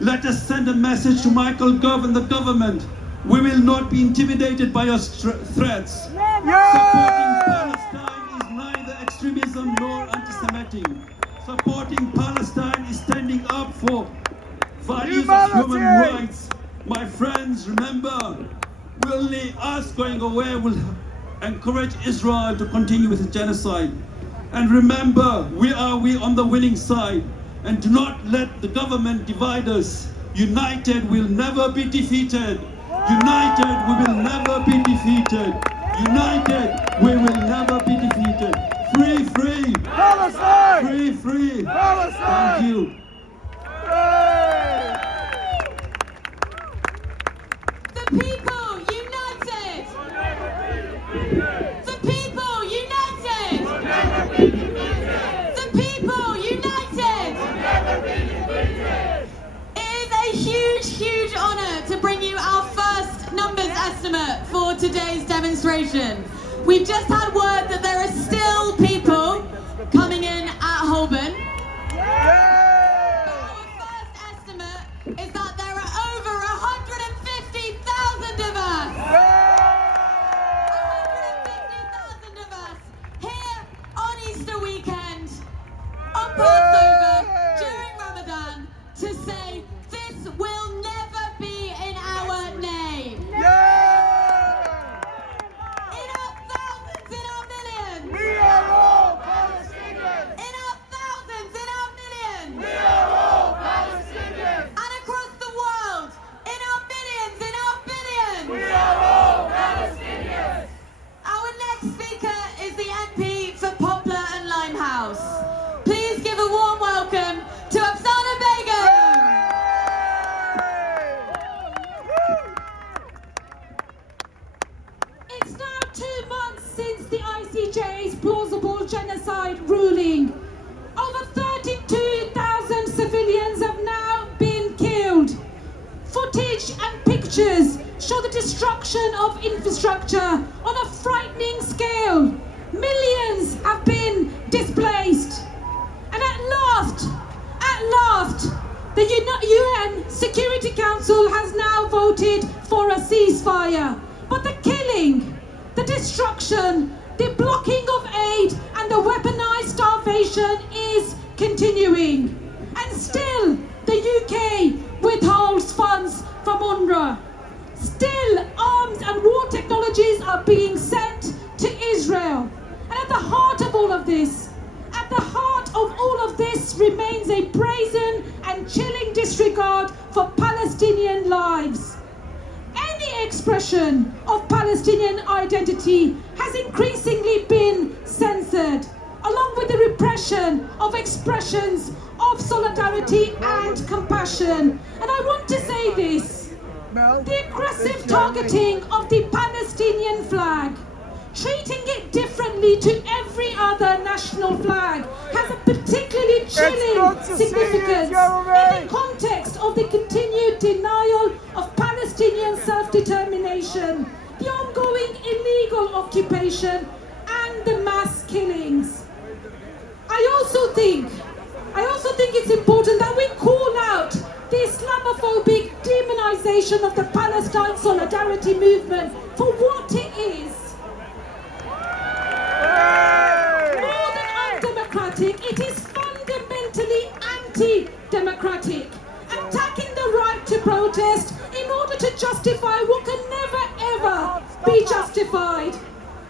Let us send a message to Michael Gove and the government. We will not be intimidated by your threats. Supporting Palestine is neither extremism nor anti-Semitic. Supporting Palestine is standing up for values of human rights. My friends, remember, only us going away will encourage Israel to continue with the genocide. And remember, we are on the winning side. And do not let the government divide us. United we'll never be defeated. United we will never be defeated. United we will never be defeated. Free, free. Palestine! Free, free. Palestine! Thank you. The people united! The people united! The people united! It is a huge, huge honour to bring you our first numbers estimate for today's demonstration. We've just had word that there are still people coming in at Holborn. Our first estimate is that there are over 150,000 of us. 150,000 of us here on Easter weekend, on Passover, during Ramadan, to say this will never be in our name. In our thousands, in our millions. We are all Palestinians. In our thousands, in our millions. We are all Palestinians. And across the world, in our millions, in our billions. We are all Palestinians. Our next speaker is the MP for Poplar and Limehouse. Please give a warm welcome to Afsana Begum. It's now 2 months since the ICJ's plausible genocide ruling. Over 32,000 civilians have now been killed. Footage and pictures show the destruction of infrastructure on a frightening scale. Millions have been displaced. And at last, the UN Security Council has now voted for a ceasefire. But the killing, the destruction, the blocking of aid and the weaponized starvation is continuing. And still, the UK withholds funds from UNRWA. Still, arms and war technologies are being sent to Israel. And at the heart of all of this, remains a brazen and chilling disregard for Palestinian lives. Any expression of Palestinian identity has increasingly been censored, along with the repression of expressions of solidarity and compassion. And I want to say this: the aggressive targeting of the Palestinian flag, treating it differently to every other national flag, has a particularly chilling significance in the context of the continued denial of Palestinian self-determination, the ongoing illegal occupation, and the mass killings. I also think it's important that we call out the Islamophobic demonization of the Palestine solidarity movement for what it is. More than undemocratic, it is fundamentally anti-democratic, attacking the right to protest in order to justify what can never ever be justified.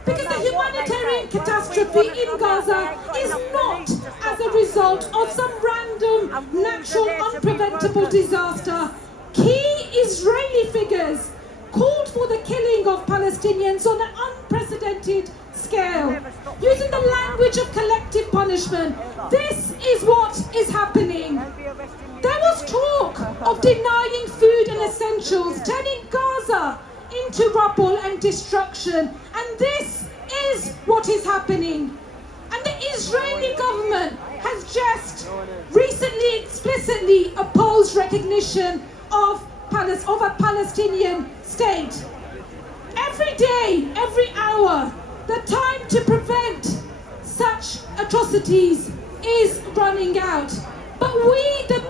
Because the humanitarian catastrophe in Gaza is not as a result of some random, natural, unpreventable disaster. Key Israeli figures called for the killing of Palestinians on an unprecedented scale, using the language of collective punishment. This is what is happening. There was talk of denying food and essentials, turning Gaza into rubble and destruction, and this is what is happening. And the Israeli government has just recently explicitly opposed recognition of a Palestinian state. Every day, every hour, the time to prevent such atrocities is running out. But we the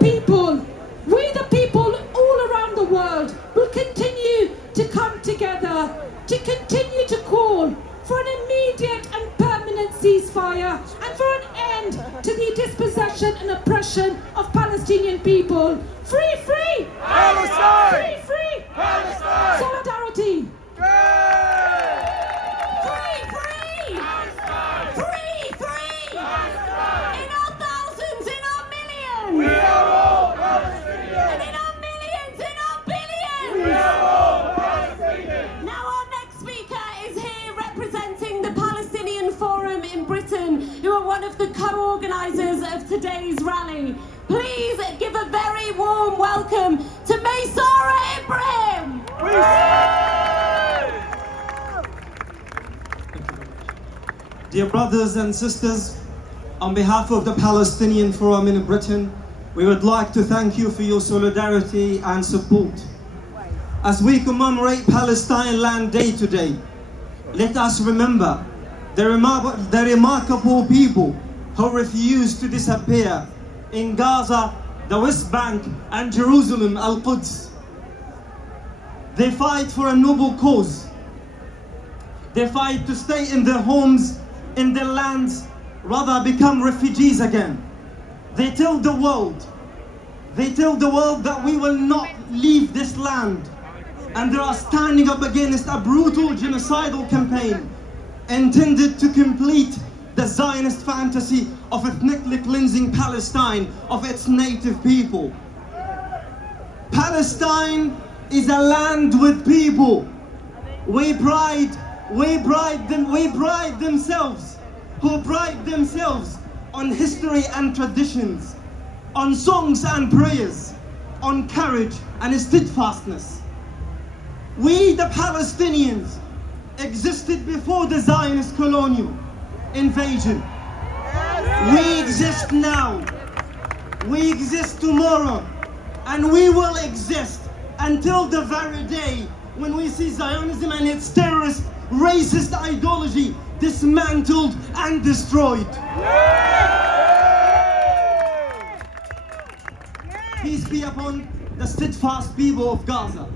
people all around the world will continue to come together, to continue to call for an immediate and permanent ceasefire and for an end to the dispossession and oppression of Palestinian people. Free, free! Palestine! Free, free! Palestine! Solidarity! Palestine! Free, free! Palestine! Free, free! Palestine! In our thousands, in our millions! We are all Palestinians! And in our millions, in our billions! We are all Palestinians! Now our next speaker is here representing the Palestinian Forum in Britain, who are one of the co-organisers of today's rally. Please give a very warm welcome to Maysara Ibrahim. Dear brothers and sisters, on behalf of the Palestinian Forum in Britain, we would like to thank you for your solidarity and support. As we commemorate Palestine Land Day today, let us remember the remarkable people who refused to disappear in Gaza, the West Bank, and Jerusalem, Al-Quds. They fight for a noble cause. They fight to stay in their homes, in their lands, rather become refugees again. They tell the world that we will not leave this land. And they are standing up against a brutal genocidal campaign intended to complete the Zionist fantasy of ethnically cleansing Palestine of its native people. Palestine is a land with people. Who pride themselves on history and traditions, on songs and prayers, on courage and steadfastness. We, the Palestinians, existed before the Zionist colonial invasion. We exist now, we exist tomorrow, and we will exist until the very day when we see Zionism and its terrorist, racist ideology dismantled and destroyed. Peace be upon the steadfast people of Gaza,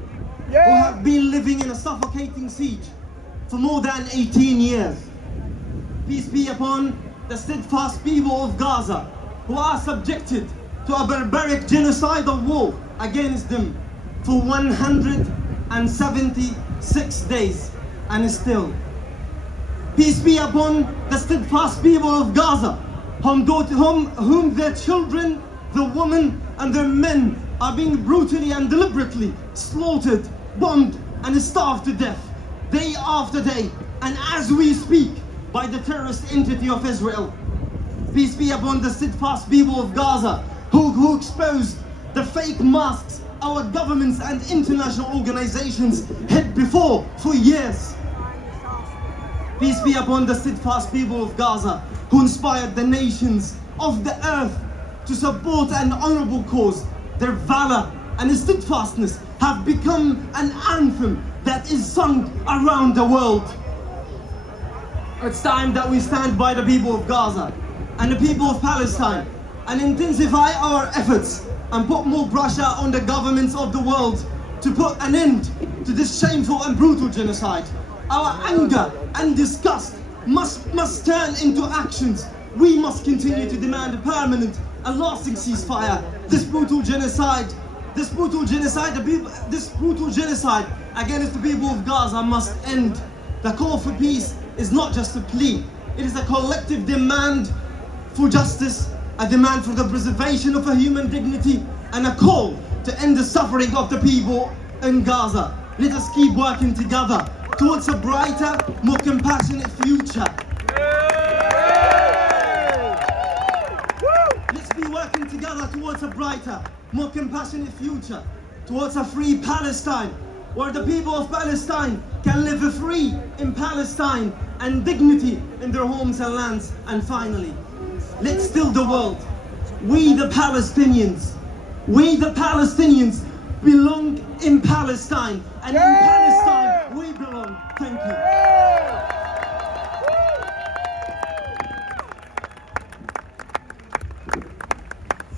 who have been living in a suffocating siege for more than 18 years. Peace be upon the steadfast people of Gaza, who are subjected to a barbaric genocidal war against them for 176 days, and still. Peace be upon the steadfast people of Gaza, whom their children, the women, and their men are being brutally and deliberately slaughtered, bombed, and starved to death, day after day, and as we speak, by the terrorist entity of Israel. Peace be upon the steadfast people of Gaza, who exposed the fake masks our governments and international organizations hid before for years. Peace be upon the steadfast people of Gaza, who inspired the nations of the earth to support an honorable cause. Their valor and steadfastness have become an anthem that is sung around the world. It's time that we stand by the people of Gaza and the people of Palestine and intensify our efforts and put more pressure on the governments of the world to put an end to this shameful and brutal genocide. Our anger and disgust must turn into actions. We must continue to demand a permanent and lasting ceasefire. This brutal genocide against the people of Gaza must end. The call for peace is not just a plea. It is a collective demand for justice, a demand for the preservation of a human dignity, and a call to end the suffering of the people in Gaza. Let us keep working together towards a brighter, more compassionate future. Let's be working together towards a brighter, more compassionate future, towards a free Palestine, where the people of Palestine can live free in Palestine and dignity in their homes and lands. And finally, let's tell the world, we the Palestinians belong in Palestine, and in Palestine we belong. Thank you.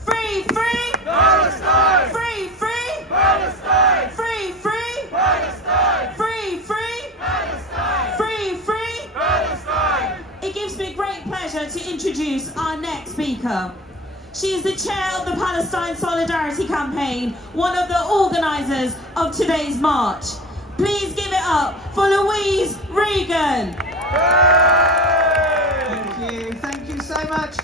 Free, free Palestine! Free, free Palestine! Free, free Palestine! Free, free Palestine! Free, free Palestine! It gives me great pleasure to introduce our next speaker. She is the chair of the Palestine Solidarity Campaign, one of the organisers of today's march. Please give it up for Louise Regan. Thank you so much.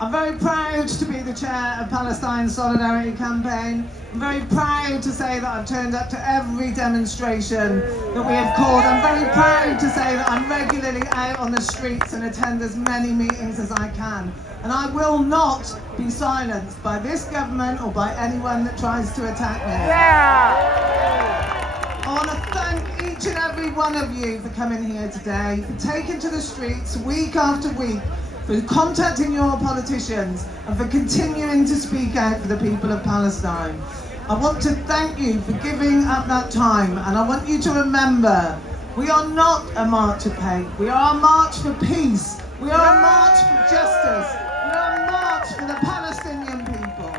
I'm very proud to be the chair of Palestine Solidarity Campaign. I'm very proud to say that I've turned up to every demonstration that we have called. I'm very proud to say that I'm regularly out on the streets and attend as many meetings as I can. And I will not be silenced by this government or by anyone that tries to attack me. I want to thank each and every one of you for coming here today, for taking to the streets week after week, for contacting your politicians, and for continuing to speak out for the people of Palestine. I want to thank you for giving up that time, and I want you to remember, we are not a march of hate. We are a march for peace. We are a march for justice. We are a march for the Palestinian people.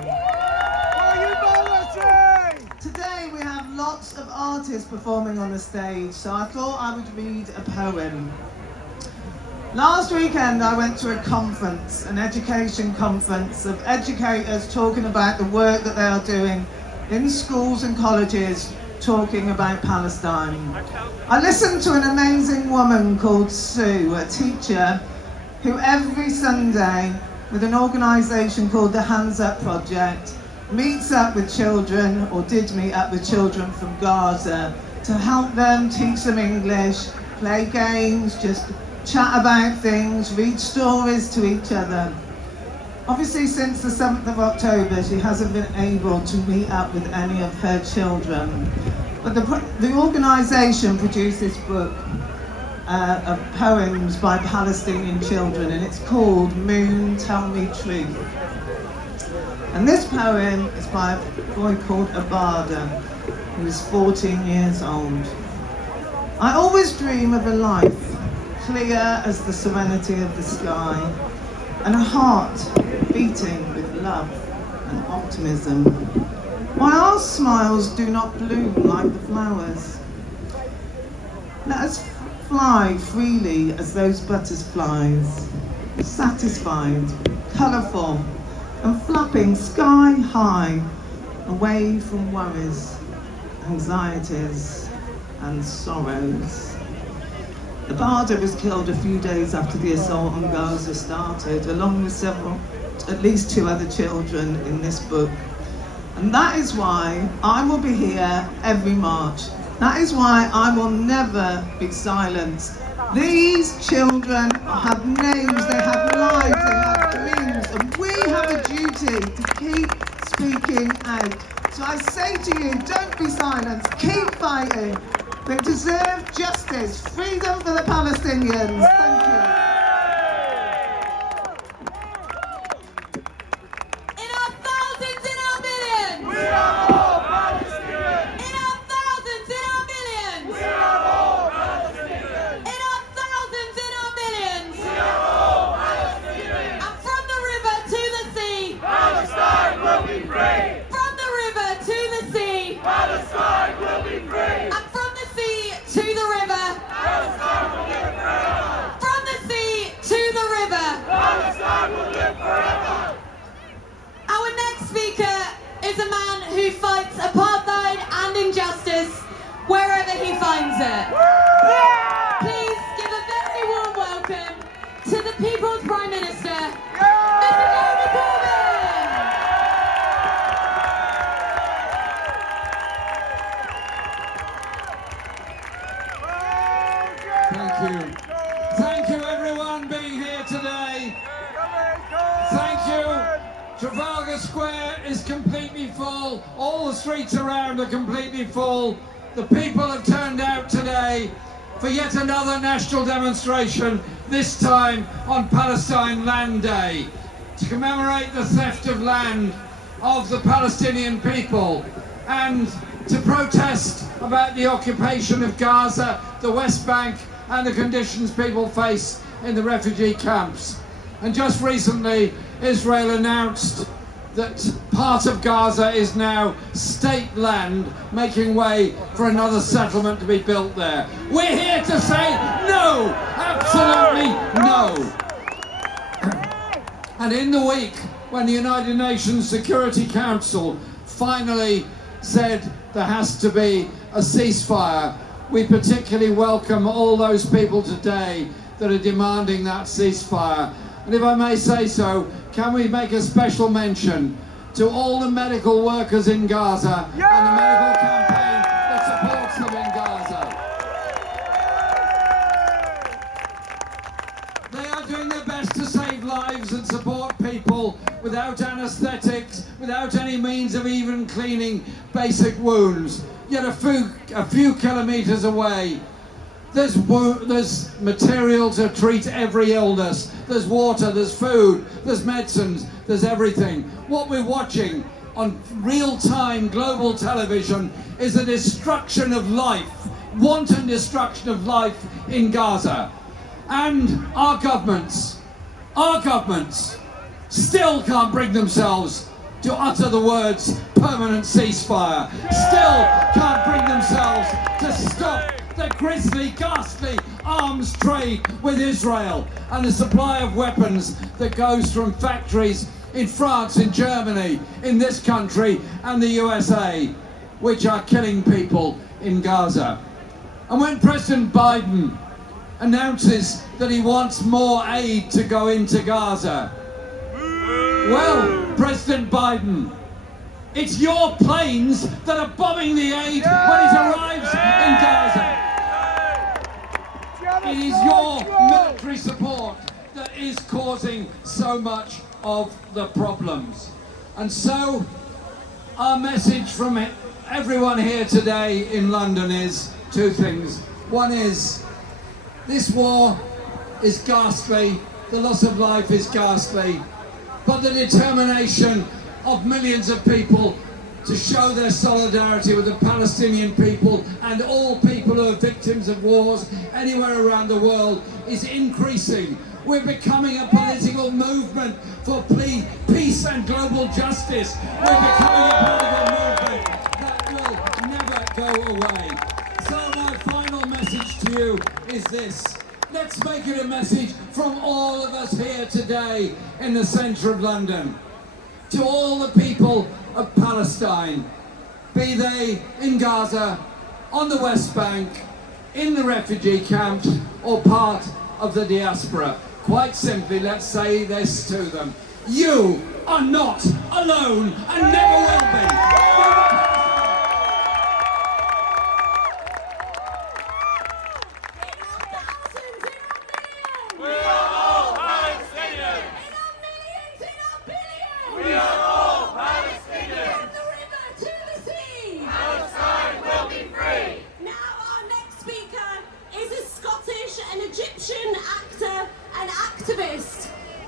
Today we have lots of artists performing on the stage, so I thought I would read a poem. Last weekend I went to a conference, an education conference of educators talking about the work that they are doing in schools and colleges talking about Palestine. I listened to an amazing woman called Sue, a teacher who every Sunday with an organisation called the Hands Up Project meets up with children, or did meet up with children from Gaza to help them, teach them English, play games, just chat about things, read stories to each other. Obviously since the 7th of October she hasn't been able to meet up with any of her children. But the organisation produced this book of poems by Palestinian children, and it's called Moon Tell Me Truth. And this poem is by a boy called Abada, who is 14 years old. I always dream of a life clear as the serenity of the sky, and a heart beating with love and optimism. Why our smiles do not bloom like the flowers. Let us fly freely as those butterflies, satisfied, colourful, and flapping sky high, away from worries, anxieties, and sorrows. Abada was killed a few days after the assault on Gaza started, along with at least 2 other children in this book. And that is why I will be here every March. That is why I will never be silenced. These children have names, they have lives, they have dreams, and we have a duty to keep speaking out. So I say to you, don't be silenced, keep fighting. They deserve justice, freedom for the Palestinians. Thank you. In our thousands, in our millions! We are all Palestinians! In our thousands, in our millions! We are all Palestinians! In our thousands, in our millions! We are all Palestinians! And from the river to the sea, Palestine will be free! From the river to the sea, Palestine will be free! And from the sea to the river, Palestine will be free! From the Trafalgar Square is completely full. All the streets around are completely full. The people have turned out today for yet another national demonstration, this time on Palestine Land Day, to commemorate the theft of land of the Palestinian people and to protest about the occupation of Gaza, the West Bank, and the conditions people face in the refugee camps. And just recently, Israel announced that part of Gaza is now state land, making way for another settlement to be built there. We're here to say no, absolutely no. And in the week when the United Nations Security Council finally said there has to be a ceasefire, we particularly welcome all those people today that are demanding that ceasefire. And if I may say so, can we make a special mention to all the medical workers in Gaza and the medical campaign that supports them in Gaza. They are doing their best to save lives and support people without anaesthetics, without any means of even cleaning basic wounds. Yet a few kilometres away, there's material to treat every illness. There's water, there's food, there's medicines, there's everything. What we're watching on real-time global television is the destruction of life, wanton destruction of life in Gaza. And our governments still can't bring themselves to utter the words permanent ceasefire, still can't bring themselves to stop the grisly, ghastly arms trade with Israel and the supply of weapons that goes from factories in France, in Germany, in this country and the USA, which are killing people in Gaza. And when President Biden announces that he wants more aid to go into Gaza, well, President Biden, it's your planes that are bombing the aid when it arrives in Gaza. It is your military support that is causing so much of the problems. And so our message from everyone here today in London is two things. One is, this war is ghastly, the loss of life is ghastly, but the determination of millions of people to show their solidarity with the Palestinian people and all people who are victims of wars anywhere around the world is increasing. We're becoming a political movement for peace and global justice. We're becoming a political movement that will never go away. So my final message to you is this. Let's make it a message from all of us here today in the centre of London. To all the people of Palestine, be they in Gaza, on the West Bank, in the refugee camps, or part of the diaspora. Quite simply, let's say this to them. You are not alone and never will be.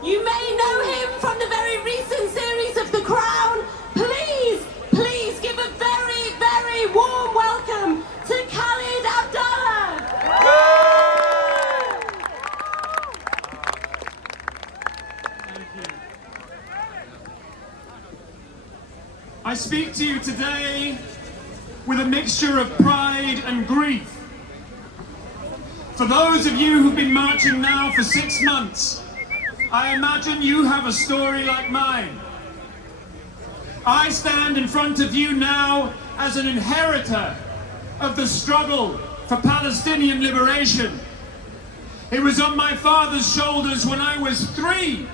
You may know him from the very recent series of The Crown. Please give a very, very warm welcome to Khalid Abdallah. Thank you. I speak to you today with a mixture of pride and grief. For those of you who've been marching now for 6 months, I imagine you have a story like mine. I stand in front of you now as an inheritor of the struggle for Palestinian liberation. It was on my father's shoulders when I was 3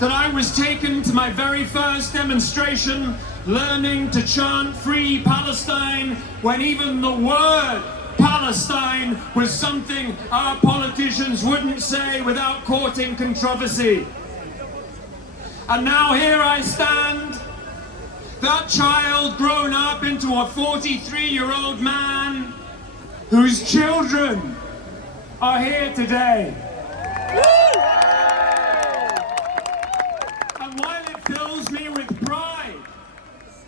that I was taken to my very first demonstration, learning to chant Free Palestine, when even the word Palestine was something our politicians wouldn't say without courting controversy. And now here I stand, that child grown up into a 43-year-old man whose children are here today. And while it fills me with pride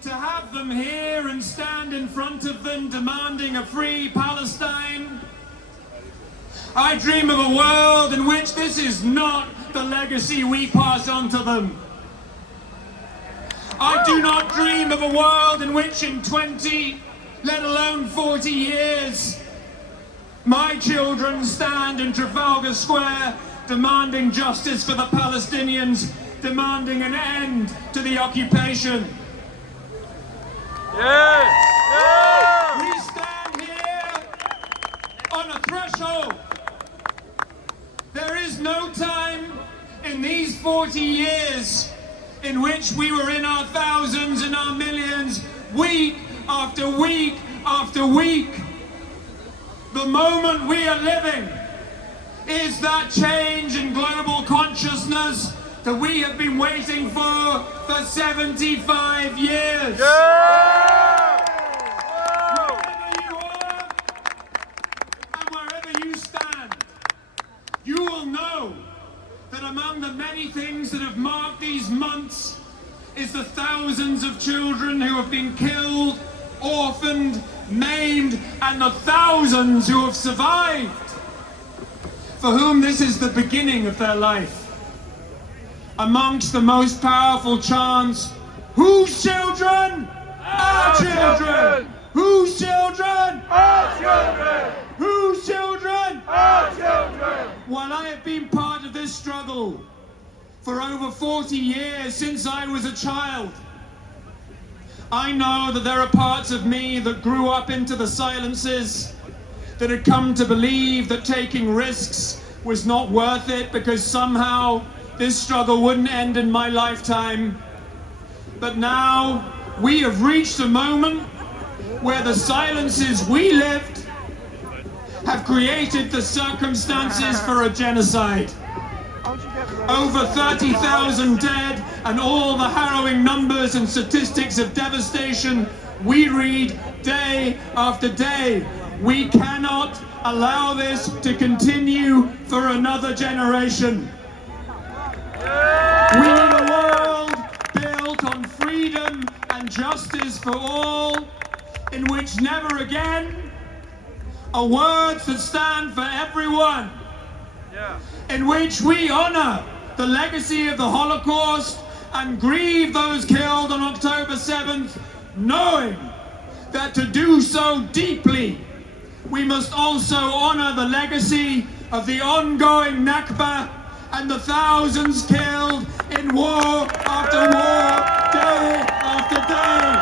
to have them here and stand in front of them demanding a free Palestine, I dream of a world in which this is not the legacy we pass on to them. I do not dream of a world in which in 20, let alone 40 years, my children stand in Trafalgar Square demanding justice for the Palestinians, demanding an end to the occupation. We stand here on a threshold. There is no time in these 40 years in which we were in our thousands and our millions, week after week after week. The moment we are living is that change in global consciousness that we have been waiting for 75 years. Wherever you are and wherever you stand, you will know that among the many things that have marked these months is the thousands of children who have been killed, orphaned, maimed, and the thousands who have survived, for whom this is the beginning of their life. Amongst the most powerful chants, whose children? Our children! Whose children? Our children! Whose children? Our children! While I have been part of this struggle for over 40 years, since I was a child, I know that there are parts of me that grew up into the silences, that had come to believe that taking risks was not worth it because somehow this struggle wouldn't end in my lifetime. But now we have reached a moment where the silences we lived have created the circumstances for a genocide. Over 30,000 dead and all the harrowing numbers and statistics of devastation we read day after day. We cannot allow this to continue for another generation. We need a world built on freedom and justice for all, in which never again are words that stand for everyone, in which we honor the legacy of the Holocaust and grieve those killed on October 7th, knowing that to do so deeply, we must also honor the legacy of the ongoing Nakba and the thousands killed in war after war, day after day.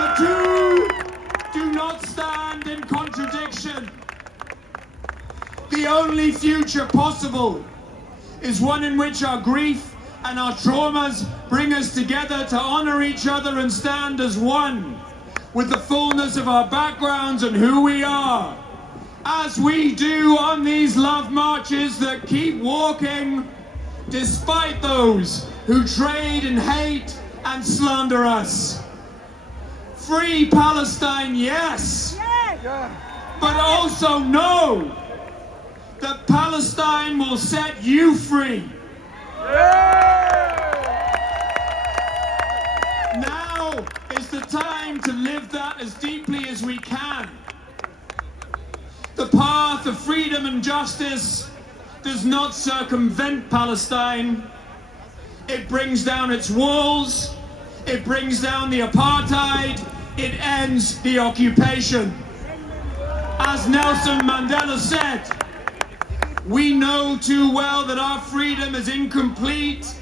The two do not stand in contradiction. The only future possible is one in which our grief and our traumas bring us together to honor each other and stand as one with the fullness of our backgrounds and who we are, as we do on these love marches that keep walking despite those who trade in hate and slander us. Free Palestine, yes, but also know that Palestine will set you free. Now is the time to live that as deeply as we can. The path of freedom and justice does not circumvent Palestine. It brings down its walls, it brings down the apartheid, it ends the occupation. As Nelson Mandela said, we know too well that our freedom is incomplete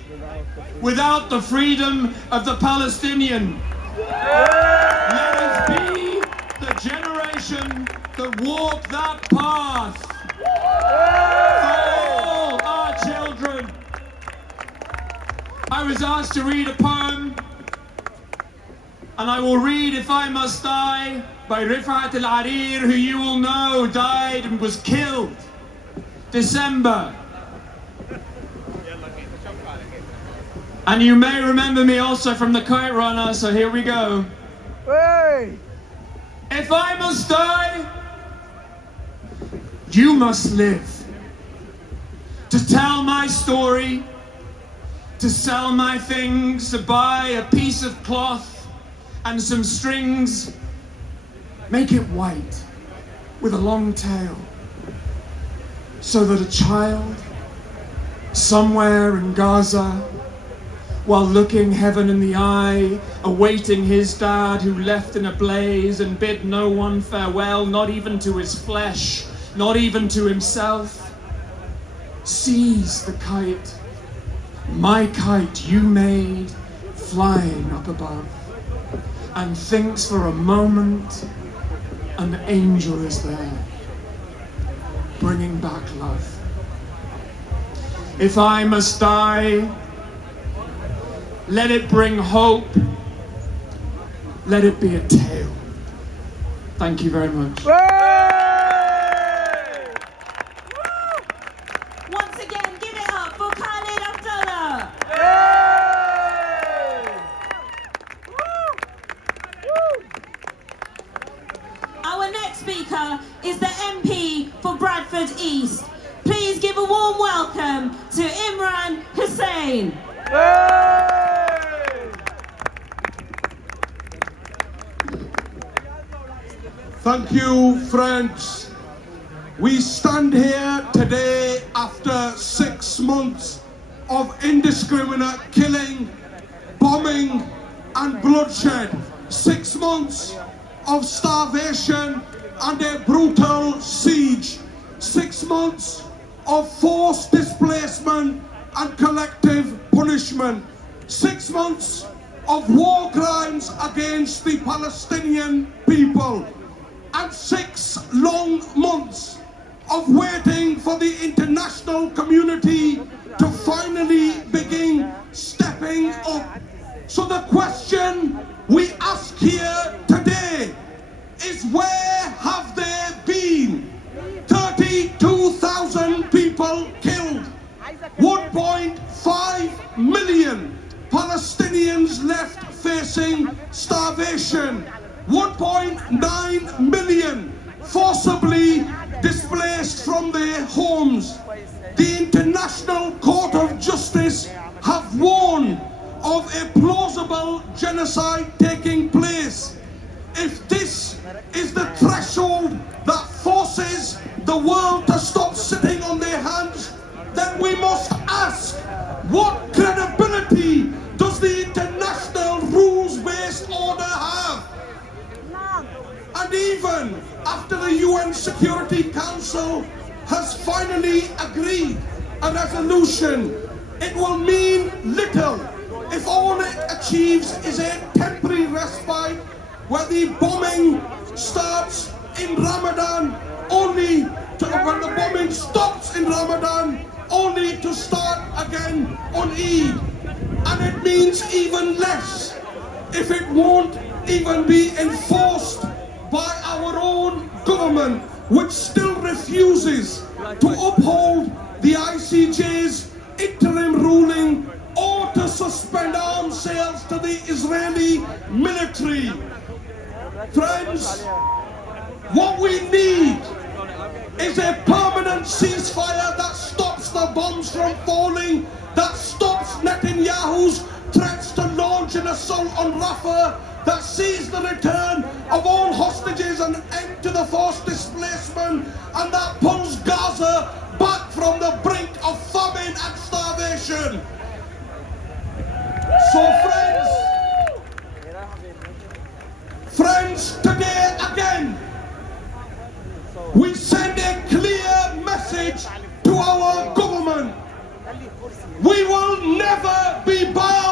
without the freedom of the Palestinian. Let us be the generation that walk that path for all our children. I was asked to read a poem, and I will read If I Must Die by Rifat al-Arir, who you will know died and was killed December. And you may remember me also from the Kite Runner, so here we go. Hey! If I must die, you must live. To tell my story, to sell my things, to buy a piece of cloth and some strings, make it white with a long tail, so that a child somewhere in Gaza, while looking heaven in the eye, awaiting his dad who left in a blaze and bid no one farewell, not even to his flesh, not even to himself, sees the kite, my kite you made, flying up above, and thinks for a moment an angel is there, bringing back love. If I must die, let it bring hope, let it be a tale. Thank you very much. Once again, give it up for Khalid Abdullah. Our next speaker is the MP for Bradford East. Please give a warm welcome to Imran Hussain. Thank you, friends. We stand here today after 6 months of indiscriminate killing, bombing and bloodshed. 6 months of starvation and a brutal siege. 6 months of forced displacement and collective punishment. 6 months of war crimes against the Palestinian people. And 6 long months of waiting for the international community to finally begin stepping up. So the question we ask here today is, where have there been 32,000 people killed, 1.5 million Palestinians left facing starvation, 1.9 million forcibly displaced from their homes? The International Court of Justice have warned of a plausible genocide taking place. If this is the threshold that forces the world to stop sitting on their hands, then we must ask, what credibility does the international rules-based order have? And even after the UN Security Council has finally agreed a resolution, it will mean little if all it achieves is a temporary respite where the bombing starts in Ramadan only to, when the bombing stops in Ramadan only to start again on Eid. And it means even less if it won't even be enforced by our own government, which still refuses to uphold the ICJ's interim ruling or to suspend arms sales to the Israeli military. Friends, what we need is a permanent ceasefire that stops the bombs from falling, that stops Netanyahu's threats to launch an assault on Rafah, that sees the return of all hostages and end to the forced displacement, and that pulls Gaza back from the brink of famine and starvation. So friends, today again, we send a clear message to our government. We will never be bound